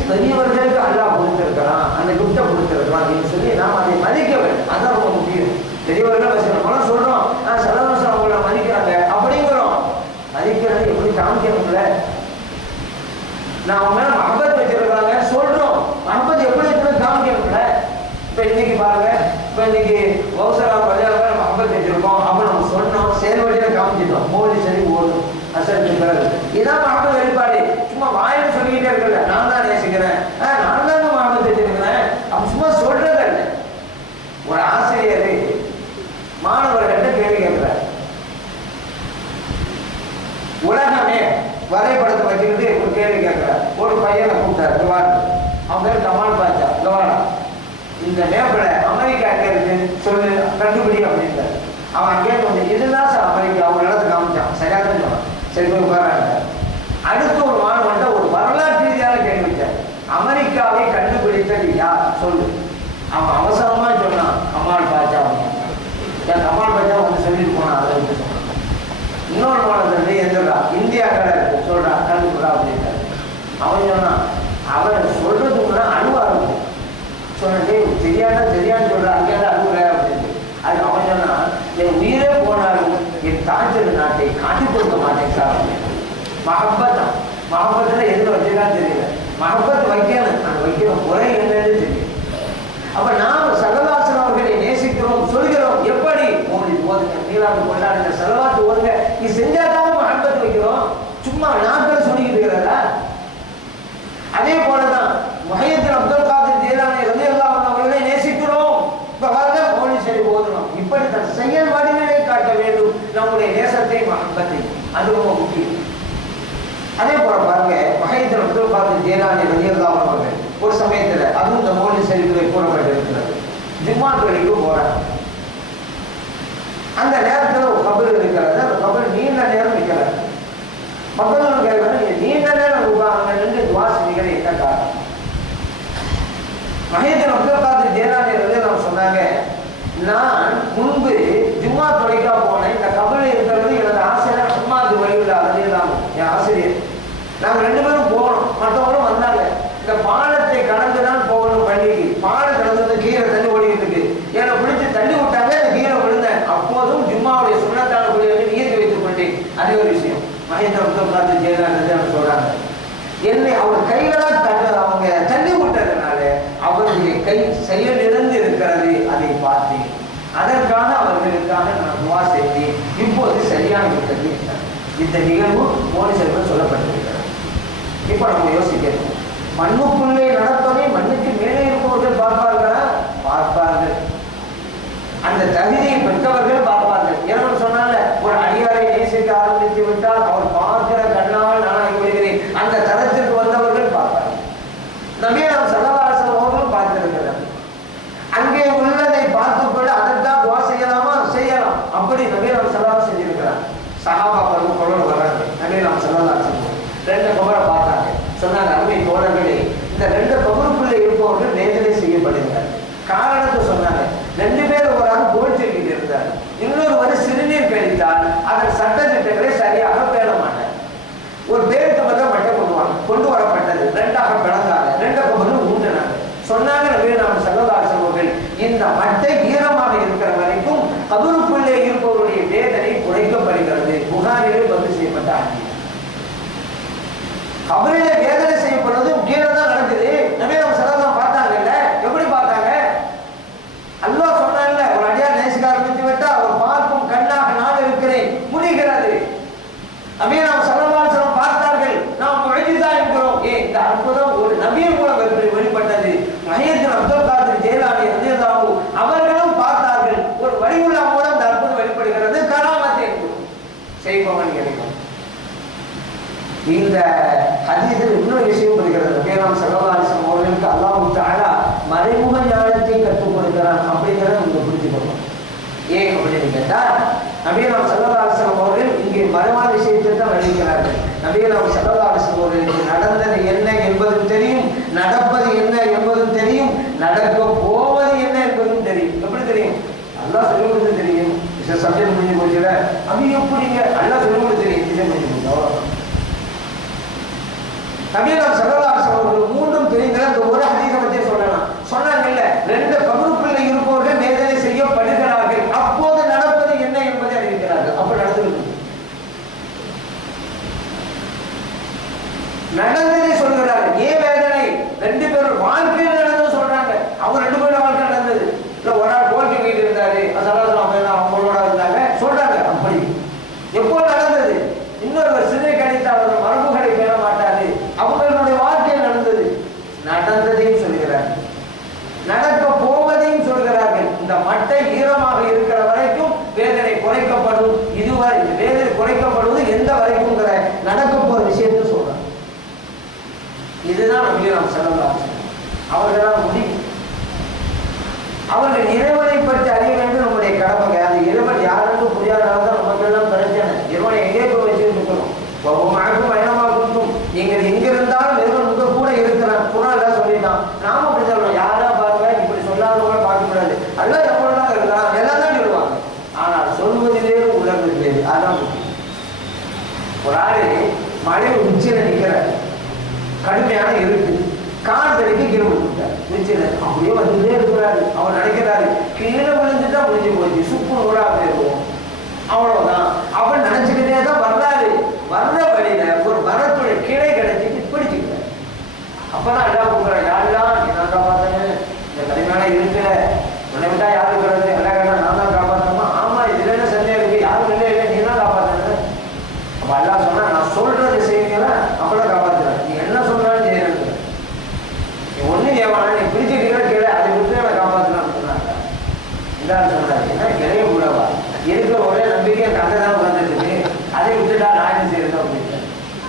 பெரியவர்களுக்கு அல்லாஹ் கொடுத்திருக்கலாம், அந்த கிஃப்டை கொடுத்திருக்கலாம் அப்படின்னு சொல்லி நாம் அதை மதிக்க வேண்டும். அதுதான் ரொம்ப முக்கியம். பெரியவர்கள் நம்மளாம் சொல்றோம், சில வருஷம் அவங்கள மதிக்கிறாங்க அப்படிங்கிறோம். மதிக்கிறது எப்படி காமிக்கணும்ல? நான் அவங்க மேல மஹபத் வச்சிருக்காங்க சொல்றோம், மஹபத் எப்படி இருக்குன்னு காமிக்கணும்ல? இப்ப இன்னைக்கு பாருங்க, இப்ப இன்னைக்கு வௌசரா பள்ளியாளர் மஹபத் வச்சிருக்கோம், அப்ப நம்ம சொன்னோம், செயல்வழியில காமிச்சிட்டோம். மோடி சரி ஓடும் அசல். இதான் மஹபத் வெளிப்பாடு. சும்மா வாயில சொல்லிக்கிட்டே இருக்கல, நான் தான் நான் தாங்க மஹப்பத் வச்சிருக்கிறேன். அப்ப சும்மா சொல்றது இல்லை. ஒரு ஆசிரியர் மாணவர்கிட்ட கேள்வி கேட்கிறார். உலகமே வரைபடத்தை வச்சுக்கிட்டு ஒரு கேள்வி கேட்கிறார். ஒரு பையனை கூப்பிட்டார், கவான். அவன் பேர் கமால் பாட்சா. கவானா, இந்த மேப்பில் அமெரிக்கா எங்க இருக்கு சொல்லு, கண்டுபிடி அப்படின்றார். அவன் அங்கே கொஞ்சம் இதுதான் சார் அமெரிக்கா, ஒரு இடத்துக்கு காமிச்சான். சரியா தான் சொன்னான். சரி போய் உட்காராங்க. அடுத்து ஒரு மாணவன்ட்ட ஒரு வரலாற்று ரீதியான கேள்வி வச்சார். அமெரிக்காவை கண்டுபிடித்தது யார் சொல்லு. அவன் அவசரமா சொன்னான் கமால் பாட்சா. என் கமால் பாட்சா வந்து சொல்லிட்டு போனான். அதை வந்து சொன்னான். இன்னொரு மாணவன் எதிரா இந்தியா கடை இருக்கு சொல்றான், கண்டுபிடா அப்படின்ட்டாரு. அவன் சொன்னான், அவன் சொல்றதுக்குன்னா அணுவா இருக்கும். சொன்னே தெரியான்னு சொல்றான், அங்கேயாவது அணுகுற அப்படின்னு. அது அவன் சொன்னா, என் உயிரே போனாலும் என் தாஞ்சல் நாட்டை காட்டி கொடுக்க மாட்டேன் சார் அப்படின்னு. மஹப்பத்தான். மஹப்பத்துல எதுல வச்சுதான் தெரியல. மஹப்பத் வைக்கணும், அந்த வைக்கிற முறை என்னன்னு தெரியும். அப்ப நாம் ஸல்லல்லாஹு அவர்களை நேசிக்கிறோம், சொல்கிறோம். எப்படி மௌலித் ஓதுங்க, மீலாது கொண்டாடுங்க, ஸலவாத் ஓதுங்க. இது செஞ்சாதான் மஹப்பத் வைக்கிறோம். சும்மா நாட்கள் சொல்லிக்கிட்டு இருக்கிறதா? அதே போலதான் முஹையத்தீன் அப்துல் காதிர் ஜீலானி ரலியல்லாஹு அன்ஹு அவர்களை நேசிக்கிறோம். இப்ப வாங்க மௌலித் ஷரீஃப் ஓதணும். இப்படி தன் செயல் வடிவிலே காட்ட வேண்டும் நம்முடைய நேசத்தை, மஹப்பத்தை. அது ரொம்ப முக்கியம். அதே போல பாருங்க, முஹையத்தீன் அப்துல் காதிர் ஜீலானி ரலியல்லாஹு அன்ஹு அவர்கள் ஒரு சமயத்துல, அதுவும் இந்த மௌலித் ஷரீஃபில் கூறப்பட்டிருக்கிறது, ஜும்மா தொழுகைக்கு போறாங்க. அந்த நேரத்தில் ஒரு கபர் இருக்கிறது. அந்த கபர் நீண்ட நேரம் நிற்கிறார். மக்கள் கேட்கிறாங்க, நீண்ட நேரம் அங்க நின்று துவா செய்கிறேன், என்ன காரணம்? முஹையத்தீன் அப்துல் காதிர் ஜீலானி ரலியல்லாஹு சொன்னாங்க, நான் முன்பு ஜும்மா தொழுகைக்கா போனேன். இந்த கபரில் இருக்கிறது எனது ஆசிரியர் அஹ்மது வலியுல்லா ரலியல்லாஹு, என் ஆசிரியர். நாங்கள் 2 பேரும் போனோம், மற்றவங்களும் வந்தாங்க. இந்த பாலத்தை கடந்துதான் போகணும் பள்ளிக்கு. பாலம் கடந்து கீழே தண்ணி ஓடிட்டு இருக்கு. என்னை பிடிச்சி தள்ளி விட்டாங்க, கீழே விழுந்தேன். அப்போதும் ஜும்மாவுடைய சுன்னத்தான குடியை நீக்கி வைத்துக் கொண்டேன். அதே ஒரு விஷயம் முஹையத்தீன் அப்துல் காதிர் ஜீலானி சொல்றாங்க. என்னை அவர் கைகளால் அவங்க தள்ளி விட்டதுனால அவருடைய கை செயலிழந்து இருக்கிறது, அதை பார்த்தேன். அதற்காக அவர்களுக்காக நான் துவா செய்தேன். இப்போது சரியான விட்டது. இந்த நிகழ்வு மௌலித் ஷரீஃபில் சொல்லப்பட்டிருக்கிறது. இப்ப நம்ம யோசிக்கணும், மண்ணுக்குள்ளே நடப்பதை மண்ணுக்கு மேலே இருப்பவர்கள் பார்ப்பார்களா? பார்ப்பார்கள். அந்த தகுதியை பெற்றவர்கள் பார்ப்பார்கள். ஏன்னு சொன்னால ஒரு அடியாரை நேசிக்க ஆரம்பித்து விட்டால் அவர் பார்க்கிற கண்ணால் நான் விடுகிறேன், அந்த தரத்திற்கு வந்தவர்கள் பார்ப்பார்கள். நபிகள் ஸல்லல்லாஹு அலைஹி வஸல்லம் அவர்களும் பார்த்திருக்கிறார். அங்கே உள்ளதை பார்த்துக்கொள்ள அதற்காக துவா செய்யலாமா? செய்யலாம். அப்படி நபிகள் ஸல்லல்லாஹு செஞ்சிருக்கிறார். சஹாபாக்கள் கொள்ளோடு வர்றாங்க. நபிகள் ஸல்லல்லாஹு அலைஹி வஸல்லம் 2 கபரை பார்த்தாங்க. சொன்னாங்க, அருமை தோழர்களே, இந்த 2 கபருக்குள்ளே இருப்பவர்கள் வேதனை செய்யப்படுகிறார். காரணத்தை சொன்னாங்க. 2 பேர் ஒரு ஆள் போய்ச்சிக்கிட்டு இருந்தார், இன்னொருவர் சிறுநீர் கழித்தால் அதன் சட்டத்திட்டங்களை சரியாக பேண மாட்டார். ஒரு பேருக்கு மட்டும் மட்டும் கொண்டு வரப்பட்டது, 2ஆக பிளந்தாங்க. 2 கபரும் ஊண்டினாங்க. சொன்னாங்க நபிகள் ஸல்லல்லாஹு அலைஹி வஸல்லம், இந்த மட்டை ஈரமாக இருக்கிற வரைக்கும் கபருக்குள்ளே இருப்பவருடைய வேதனை குறைக்கப்படுகிறது. புகாரிலே பதிவு செய்யப்பட்ட ஆட்சி. கபரிலே வேதனை செய்யப்படுவது கீழே தான் நடக்குது. நபிகள் ஸல்லல்லாஹு பார்த்தாங்கல்ல, எப்படி பார்த்தாங்க? அல்லாஹ் சொன்னாங்கல்ல, ஒரு அடியார் நேசிக்க ஆரம்பித்து விட்டா அவர் பார்க்கும் கண்ணாக நான் இருக்கிறேன், முடிகிறது. நபிகள் ஸல்லல்லாஹு அலைஹி வஸல்லம் பார்த்தார்கள். நாம் முஅஜிஸா என்கிறோம். இந்த அற்புதம் ஒரு நபியின் மூலம் வெளிப்பட்டது. முஹையத்தீன் அப்துல் காதிர் ஜீலானி ரலியல்லாஹு அவர்களும் பார்த்தார்கள். ஒரு வலியுல்லா மூலம் இந்த அற்புதம் வெளிப்படுகிறது. கராமத் என்கிறோம், செய்பவன் கிடைக்கும். இந்த ஹதீஸில் இன்னொரு விஷயம் இருக்கிறது. நபிகள் ஸல்லல்லாஹு அலைஹி வஸல்லம் அவர்களுக்கு அல்லாஹ் தஆலா மறைமுக ஞானத்தை கற்றுக் கொடுக்கிறான் அப்படிங்கிறத நீங்க புரிஞ்சுக்கணும். ஏன் அப்படின்னு கேட்டா, நபிகள் ஸல்லல்லாஹு அலைஹி வஸல்லம் அவர்கள் இங்கே மறைவான விஷயத்தை தான் விளக்கிறார்கள். நபிகள் ஸல்லல்லாஹு அலைஹி வஸல்லம் அவர்களுக்கு நடந்தது என்ன என்பதும் தெரியும், நடப்பது என்ன என்பதும் தெரியும், நடக்க போவது என்ன என்பதும் தெரியும். எப்படி தெரியும்? அல்லாஹ் சொல்லிக் கொடுத்து தெரியும். சப்ஜெக்ட் முடிஞ்சு போச்சுல, அது எப்படிங்க? அல்லாஹ் சொல்லிக் கொடுத்து தெரியும். இதை முடிஞ்சு போச்சு, அவ்வளவுதான். நபிகள் ஸல்லல்லாஹு அலைஹி வஸல்லம் அவர்கள் மூன்றும் தெரிந்த அந்த ஒரு ஹதீஸை பற்றி சொல்லலாம். சொன்னாங்கல்ல, 2 கபருக்குள்ளே இருப்பவர்கள் வேதனை செய்யப்படுகிறார்கள். அப்போது நடப்பது என்ன என்பதை அறிவிக்கிறார்கள். அப்ப நடந்திருக்கு. நடந்ததை சொல்கிறார்கள். ஏன் வேதனை? 2 பேரும் வாழ்க்கையில் நடந்தது சொல்றாங்க. அவங்க 2 பேரும் வாழ்க்கை நடந்தது இல்ல. ஒரு ஆள் கோரிக்கை வீட்டு இருந்தாரு, அவங்களோட இருந்தாங்க சொல்றாங்க. அப்படி எப்போ நடந்தது? இன்னொருவர் சிறை கணித்து அவர்கள் மரபுகளை பேண மாட்டாரு. அவங்களுடைய வாழ்க்கை இதுதான் நம்பி நாம் செல்லலாம். அவர்களால் முடியும். அவர்கள் இறைவனை பற்றி அறிய வேண்டும் நம்முடைய கடமை. அந்த இறைவன் யாருன்னு புரியாதனால தான் நமக்கு எல்லாம் பிரச்சனை. இறைவனை எங்கே போய் வச்சுருக்கணும்? மழக்கும் பயணமாகட்டும், நீங்கள் எங்கிருந்தாலும் இறைவன் உங்க கூட இருக்கிறான். குரான் சொல்லிட்டான். நாம அப்படி சொல்லணும். யாரா பாருங்க இப்படி சொல்லாதவங்க பார்க்க கூடாது. அல்ல எவ்வளவுதான் இருக்கிறான் எல்லாம் தான் சொல்லுவாங்க. ஆனால் சொல்வதிலே உள்ளது அதான் ஒரு ஆளு மழை உச்சியில நிற்கிறார். கடுமையான இருக்கு. கால்தடிக்கு கீழே விழுந்துட்டார். உச்சியில அப்படியே வந்துட்டே இருக்கிறாரு. அவர் நினைக்கிறாரு கீழே விழுந்துட்டா முடிஞ்சு போச்சு, சுப்பு நூறா போயிருவோம், அவ்வளவுதான் அப்படின்னு நினைச்சுக்கிட்டே தான் வர்றாரு. வர்ற வழியில ஒரு மரத்துடைய கிளை கிடைச்சிட்டு பிடிச்சுக்கிட்டார். அப்பதான் எல்லாம் கூப்பிடுறாரு, யாருதான் நீ நான் காப்பாத்தேன்னு, இந்த கடுமையான இருக்குல்ல உன்னை விட்டா யாரு இருக்கிறது, எல்லாம் கேட்டா நான் தான் காப்பாற்றணுமா? ஆமா இதுல என்ன சந்தேகம் இருக்கு, யாரும் இல்லை இல்லை நீ தான் காப்பாத்தேன்னு. அப்ப எல்லாம் சொன்னா நான் சொல்றது செய்வீங்களா அப்பதான் காப்பாத்துறேன், நீ என்ன சொன்னாலும் செய்யறது, நீ ஒண்ணு ஏவானா நீ பிடிச்சிட்டீங்களா கீழே அதை விட்டு நான் காப்பாற்றலாம்னு சொன்னாங்க. இதான் சொன்னாரு, என்ன இறைய கூடவா இருக்கிற ஒரே நம்பிக்கை கதை தான் வந்துருக்கு, அதை விட்டுட்டா நான் என்ன செய்யறது அப்படின்னு.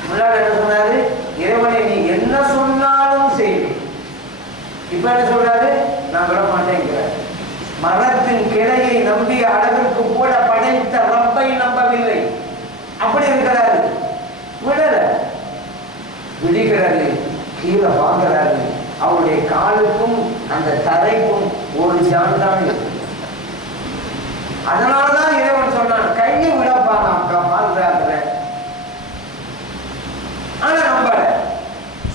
முன்னாடி என்ன சொன்னாரு, இறைவனை நீ என்ன சொன்னாலும் செய்வேன். இப்ப என்ன சொல்றாரு, நான் விட மாட்டேங்கிறார். மரத்தின் கிளையை நம்பிய அளவிற்கு கூட படைத்த ரப்பை நம்பவில்லை. அப்படி இருக்கிறாரு. விடல, விடுகிறாரு, கீழே வாங்குறாரு. அவருடைய காலுக்கும் அந்த தரைக்கும் ஒரு ஜான் தான் இருக்கு. அதனாலதான் இறைவன் சொன்னான் கையை விடப்பா நான் பாதுகாக்கிற. ஆனா நம்பல,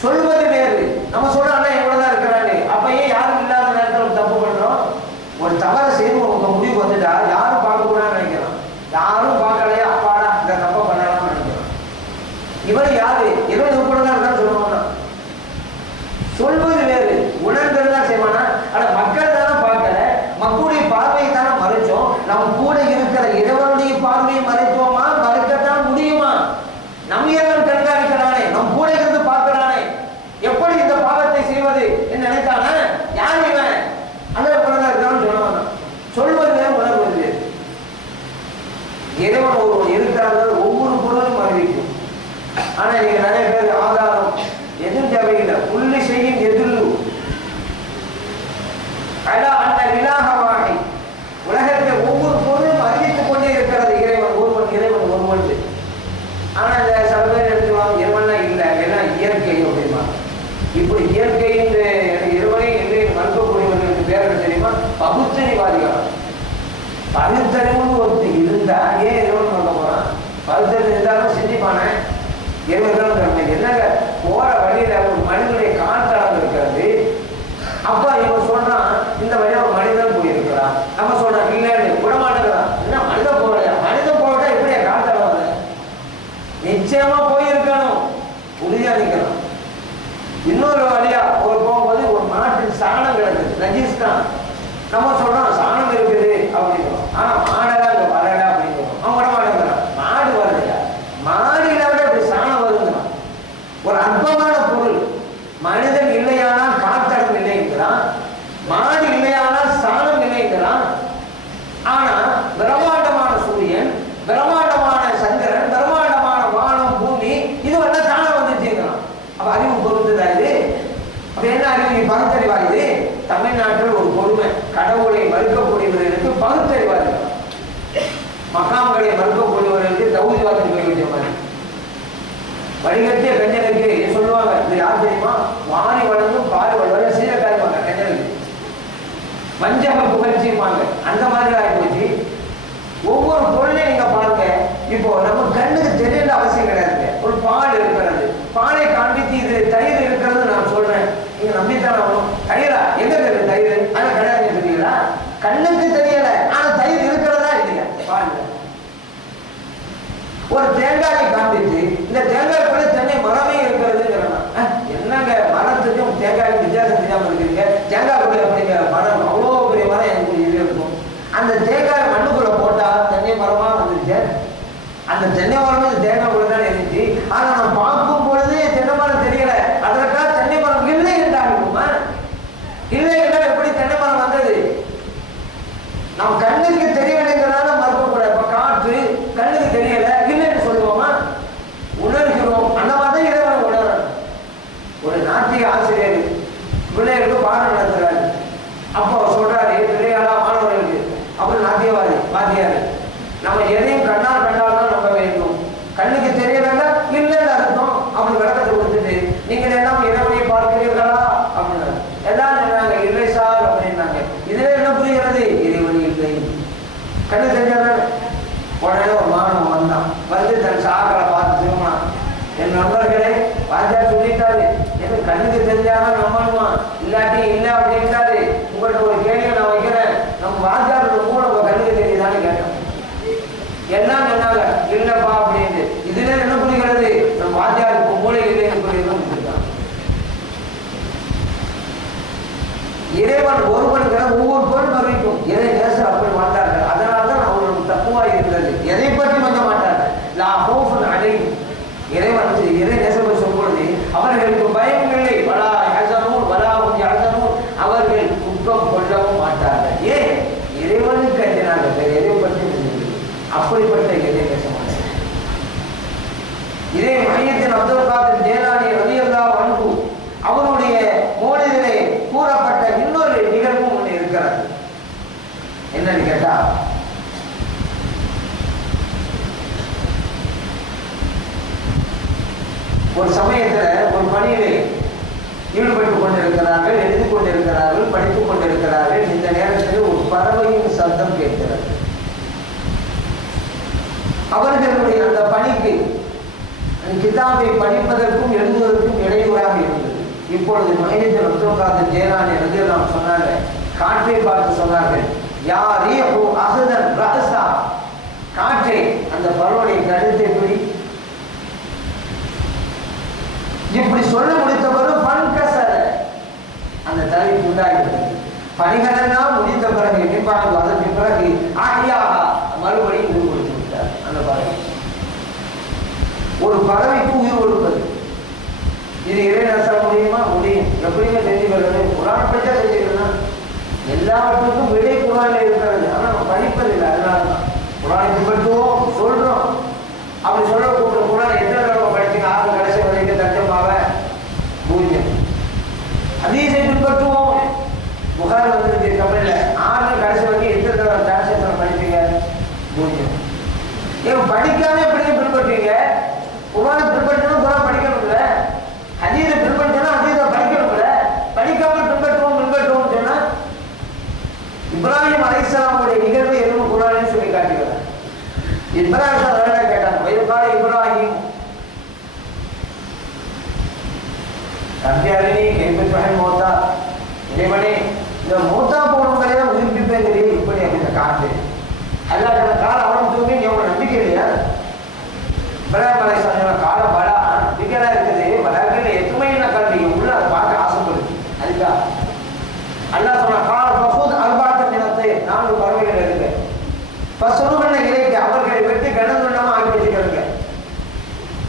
சொல்வது வேறு. நம்ம சொல்றோம் எவ்வளவுதான் இருக்கிறாரு, அப்பயே யாரும் இல்லாத நேரத்தில் தப்பு பண்றோம். ஒரு தவறை செய்து உங்க முடிவு வந்துட்டா யாரும் பார்க்க கூடாதுன்னு நினைக்கிறோம். யாரும் பார்க்கலையா அப்பாடா இந்த தப்பை பண்ணலாம்னு நினைக்கிறோம். இவர் யாரு, இவன் உட்படதான் இருக்கான்னு சொல்லுவானா? சொல்வது வேறு, உணர்ந்ததுதான் செய்வானா? ஆனா மக்கள் தானே பார்க்கல, மக்களுடைய பார்வையை தானே மறைச்சோம். நம்ம கூட இருக்கிற இறைவனுடைய பார்வையை மறைத்தோமா? மறைக்கத்தான் முடியுமா? நம் இறைவன் கண்காணிக்கிறானே, நம் கூட இருந்து பார்க்கிறானே, எப்படி இந்த பாவத்தை செய்வது என்று நினைத்தானே யார் இவன்? அந்த குழந்தை இருக்கான்னு சொல்லுவாங்க. சொல்வது உணர்வது. இறைவன் ஒருவன் இருக்கிறார்கள், ஒவ்வொரு பொருளும் அறிவிக்கும். ஆனா நீங்க நிறைய பேர் ஆதாரம் எதுவும் தேவையில்லை, புள்ளி செய்யும் எதிர்வு அந்த விலாகவாகி உலகத்தை ஒவ்வொரு பொருளும் அறிவித்துக் கொண்டே இருக்கிறது. இறைவன் ஒருவன், இறைவன் ஒருவன். ஆனா இந்த சில பேர் எடுத்துவாங்க இறைவனா இல்லை, எல்லாம் இயற்கை அப்படிமா. இப்படி இயற்கை இறைவனை என்று மறுக்கக்கூடியவர்களுக்கு பேர் தெரியுமா? பகுத்தறிவாதிகள். பகுத்தறிவுன்னு ஒருத்தர் இருந்தா ஏன் இறைவன் சொல்ல போறான்? பகுத்தறிவு இருந்தாலும் சிந்திப்பானே இறைவன் என்னங்க போற வழியில ஒரு மனிதனுடைய காற்றாளம் இருக்கிறது. அப்ப இவன் சொல்றான் இந்த வழியா ஒரு மனிதன் போயிருக்கிறான். நம்ம சொல்றான் இல்லைன்னு விடமாட்டேங்கிறான். என்ன மனிதன் போகலையா? மனிதன் போகட்டா எப்படியா காற்றாளம் வர? நிச்சயமா போயிருக்கணும், உறுதியா நிற்கணும். இன்னொரு வழியா ஒரு போகும்போது ஒரு மாட்டின் சாணம் கிடக்குது, ரஜிஸ்தான். நம்ம சொல்றோம் சாணம் இருக்குது அப்படிங்கிறோம். ஆனா மாடெல்லாம் இங்க வரல அப்படிங்கிறோம். அவன் விட மாட்டேங்கிறான். மாடு வரலையா? மாடியில விட இப்படி சாணம் வருங்கிறான். ஒரு அற்பமான பொருள். மனிதன் இல்லையானால் காத்தடம் இல்லைங்கிறான், மாடு இல்லையானால் சாணம் இல்லைங்கிறான். ஆனா பிரம்மாண்டமான சூரியன், பிரம்மாண்டமான சந்திரன், பிரம்மாண்டமான வானம், பூமி, இது வந்து சாணம் வந்துச்சுங்கிறான். அப்ப அறிவு பொருந்துதா இது? அப்ப என்ன அறிவு? நீ பகுத்தறிவா? இது தமிழ்நாட்டில் ஒரு கொடுமை. கடவுளை மறுக்கக்கூடியவர்களுக்கு பகுத்தறிவார்கள், மகாம்களை மறுக்கக்கூடியவர்களுக்கு தௌதிவாதம் போய்விட்ட மாதிரி. வடிகட்டிய கஞ்சனுக்கு சொல்லுவாங்க, இது யார் தெரியுமா? வாரி வழங்கும் பால் வளர சீரக்காய்ப்பாங்க கஞ்சனுக்கு, வஞ்சக புகழ்ச்சிப்பாங்க. அந்த மாதிரி ஆகி போச்சு. ஒவ்வொரு பொருளையும் நீங்க பாருங்க. இப்போ நம்ம கண்ணுக்கு தெரியல அவசியம் கிடையாது. ஒரு பால் இருக்கிறது, பாலை காண்பித்து இது தயிர் இருக்கிறது நான் சொல்றேன், நீங்க நம்பித்தான் ஆகணும். தயிரா? எங்க இருக்கு தயிர்? ஆனா கிடையாது தெரியல, கண்ணுக்கு தெரியல, ஆனா தயிர் இருக்கிறதா இல்லையா பால்? ஒரு தேங்காயை காண்பித்து இந்த தேங்காய் கூட தென்னை மரமே இருக்கிறதுங்கிறனா, என்னங்க மரத்துக்கும் தேங்காய்க்கு வித்தியாசம் தெரியாம இருக்கிறீங்க? தேங்காய் கூட எப்படிங்க மரம், அவ்வளோ பெரிய மரம் எனக்கு இது இருக்கும். அந்த தேங்காய் மண்ணுக்குள்ள போட்டா தென்னை மரமா வந்துருச்சு. அந்த தென்னை மரம் தேங்காய் கூட தான் இருந்துச்சு. ஆனா நான் பார்க்கும் பொழுது தென்னை மரம் தெரியல. அதற்காக தென்னை மரம் இல்லை என்றாகுமா? இல்லை என்றால் எப்படி தென்னை மரம் வந்தது? நம்ம கண்ணுக்கு தெரியலைங்கிறதால மறுக்கக்கூடாது. இப்ப காற்று கண்ணுக்கு தெரியல இல்லைன்னு சொல்லுவோமா? உணர்கிறோம். அந்த மாதிரி இறைவன் உணரணும். ஒரு நாட்டிய ஆசிரியர் பிள்ளைகளுக்கு பாடம் நடத்துறாரு. அப்போ சொல்றாரு பிள்ளைகளா மாணவர்களுக்கு, அப்புறம் நாட்டியவாதி வாத்தியாரு, நம்ம எதையும் கண்ணால் கண்டால் நம்ப வேண்டும், கண்ணுக்கு தெரியலன்னா இல்லைன்னு அர்த்தம். அப்படி விளக்கத்தை கொடுத்துட்டு நீங்கள் எல்லாம் இறைவனை பார்க்கிறீர்களா அப்படின்னா எல்லாம் சொன்னாங்க இல்லை சார் அப்படின்னாங்க. இதுல என்ன புரிகிறது? இறைவன் இல்லை, கண்ணு தெரிஞ்சாதான். உடனே ஒரு மாணவன் வந்தான், வந்து தன் சாக்கரை பார்த்து திரும்பினான். என் நண்பர்களே, வாத்தியார் சொல்லிட்டாரு, எனக்கு கண்ணுக்கு தெரிஞ்சாதான் நம்பணுமா, இல்லாட்டி இல்லை அப்படின்ட்டாரு. உங்கள்கிட்ட ஒரு கேள்வியை நான் வைக்கிறேன், நம்ம வாத்தியாரோட மூளை உங்க கண்ணுக்கு தெரியுதான்னு கேட்டேன். எல்லாம் சொன்னாங்க இல்லப்பா அப்படின்னு. இதுல என்ன புரிகிறது? நம்ம வாத்தியாருக்கு மூளை இல்லைன்னு புரியுதுதான். இறைவன் ஒருவனுக்கு ஒவ்வொரு பொருள் வரைக்கும் இறை நேசர் அப்படி மாட்டார்கள். அதனால்தான் அவர்களுக்கு தப்புவா இருந்தது. எதை பற்றி மஞ்ச மாட்டார்கள். இறைவன் இறை நேசர் சொல்லும் பொழுது அவர்களுக்கு பயம் இல்லை. வலா யஹ்சனூன் வலா ஹும் யஹ்சனூன், அவர்கள் துக்கம் கொள்ளவும் மாட்டார்கள். ஏன்? இறைவனுக்கு அஞ்சினாங்க, வேறு எதை பற்றி அப்படிப்பட்ட இறை நேச மாட்டார்கள். இதே மையத்தின் அப்துல் காதர் ஜீலானி ரலியல்லாஹு அன்ஹு அவருடைய மௌலிதிலே கூறப்பட்ட இன்னொரு நிகழ்வும் ஒன்று இருக்கிறது. என்னன்னு கேட்டா, ஒரு சமயத்துல ஒரு பணியிலே ஈடுபட்டுக் கொண்டிருக்கிறார்கள், எழுதி கொண்டிருக்கிறார்கள், படித்துக் கொண்டிருக்கிறார்கள். இந்த நேரத்தில் ஒரு பறவையின் சத்தம் கேட்கிறது. அவர்களுடைய அந்த பணிக்கு கிதாபை படிப்பதற்கும் எழுதுவதற்கும் இடையூறாக இருந்தது. இப்பொழுது மையத்தில் அப்துல் காதர் ஜீலானி ரலியல்லாஹு அன்ஹு சொன்னாங்க, காற்றை பார்த்து சொன்னார்கள், யா ரீஹு அஹ்தன் ரஹஸா, காற்றை அந்த பறவையை கழுத்தை பிடி. இப்படி சொல்ல முடித்த பிறகு பன்கசர, அந்த தலை உண்டாகிறது. பணிகளெல்லாம் முடிந்த பிறகு நிப்பாங்க. அதற்கு பிறகு ஆகியாக மறுபடியும் உயிர் கொடுத்து விட்டார் அந்த பறவை. ஒரு பறவைக்கு உயிர் கொடுப்பது இது இறை நேச முடியுமா? முடியும். எப்படிங்க தெரிஞ்சுக்கிறது? குரான் படிச்சா தெரிஞ்சுக்கலாம். எல்லாவற்றுக்கும் விடை குரான்ல இருக்கிறது. ஆனா நம்ம படிப்பதில்லை. அதனாலதான் குரானை பற்றுவோம் சொல்றோம். அப்படி சொல்லக்கூடிய குரான் எத்தனை தடவை படிச்சுங்க? 6 கடைசி வரைக்கும் தர்ஜமாவ 0. ஹதீஸை பின்பற்றுவோம். புகார் வந்துருக்கு தமிழ்ல 6 கடைசி வரைக்கும் எத்தனை தடவை டிரான்ஸ்லேஷன் படிப்பீங்க? 0. ஏன் படிக்காம எப்படி பின்பற்றீங்க? குரானை பின்பற்றணும், குரான் படிக்கணும்ல. ஹதீஸை பின்பற்றணும், ஹதீஸை படிக்கணும்ல. படிக்காம பின்பற்றுவோம் சொன்னா இப்ராஹிம் அலைஹிஸ்ஸலாமுடைய நிகழ்வு எதுவும் குரானில் சொல்லி காட்டுகிறார். இப்ராஹிம் கேட்டாங்க, வயதுகால இப்ராஹிம் ரப்பியாரினி கைப்பற்றி மோத்தா, இறைவனே இந்த மோத்தா போனவங்களே உயிர்ப்பிப்பேங்கிறீ இப்படி அப்படின்ற காட்டு அல்லாஹ் கால அவனும் தூங்கி எவ்வளவு நம்பிக்கை இல்லையா? இப்ராஹிம் அலைஹிஸ்ஸலாம் கால பலா நம்பிக்கையா இருக்குது. வளர்க்கல எத்துமையின கல்வி உள்ள அதை பார்க்க ஆசைப்படுது. அதுக்கா அல்லாஹ் சொன்ன கால பஹூத் அல்பாத்த மினத்தை 4 பறவைகள் இருக்கு. பசுருவன இறைக்கு அவர்களை வெட்டி கனதுண்டமா ஆக்கி வச்சுக்கிறாங்க.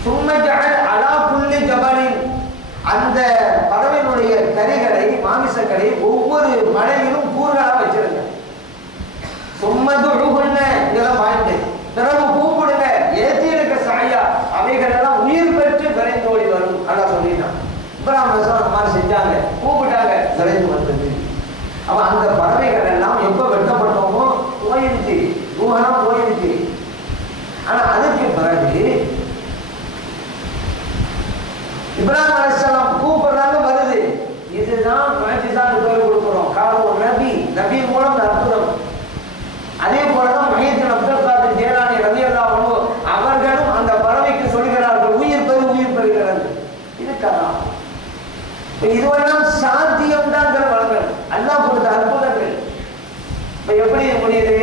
சும்மஜஅல் அலா குல்லி ஜபலின், அந்த பறவையினுடைய கறிகளை மாமிசங்களை ஒவ்வொரு மலையிலும் கூறுகளா வச்சிருங்க. சும்மதுஹுன்ன இதெல்லாம் பாயிண்ட். பிறகு கூப்பிடுங்க, ஏத்தி இருக்க சாயா, அவைகள் எல்லாம் உயிர் பெற்று விரைந்தோடி வரும் அல்லாஹ் சொல்லிட்டான். இப்ராஹிம் அலைஹிஸ்ஸலாம் அந்த மாதிரி செஞ்சாங்க, கூப்பிட்டாங்க, விரைந்து வந்தது. அப்ப அந்த பறவைகள் எல்லாம் எப்ப வெட்டப்பட்டோமோ போயிடுச்சு, ஊகனம் போயிடுச்சு. ஆனா அதுக்கு பிறகு இப்ராஹிம் அலைஹிஸ்ஸலாம் கூப்பிடுறாங்க, வருது. இதுதான் முஅஜிஸான்னு பேர் கொடுக்கிறோம். காரணம் நபி மூலம் அற்புதம். அதே போலதான் மையத்தின் அப்துல் காதர் ஜீலானி ரலியல்லாஹு அன்ஹு அவர்களும் அந்த பறவைக்கு சொல்கிறார்கள், உயிர் பெறுகிறது. இதுக்காக இதுவெல்லாம் சாத்தியம் தான் வளங்கள் அல்லாஹ் கொடுத்த அற்புதங்கள். இப்ப எப்படி முடியுது?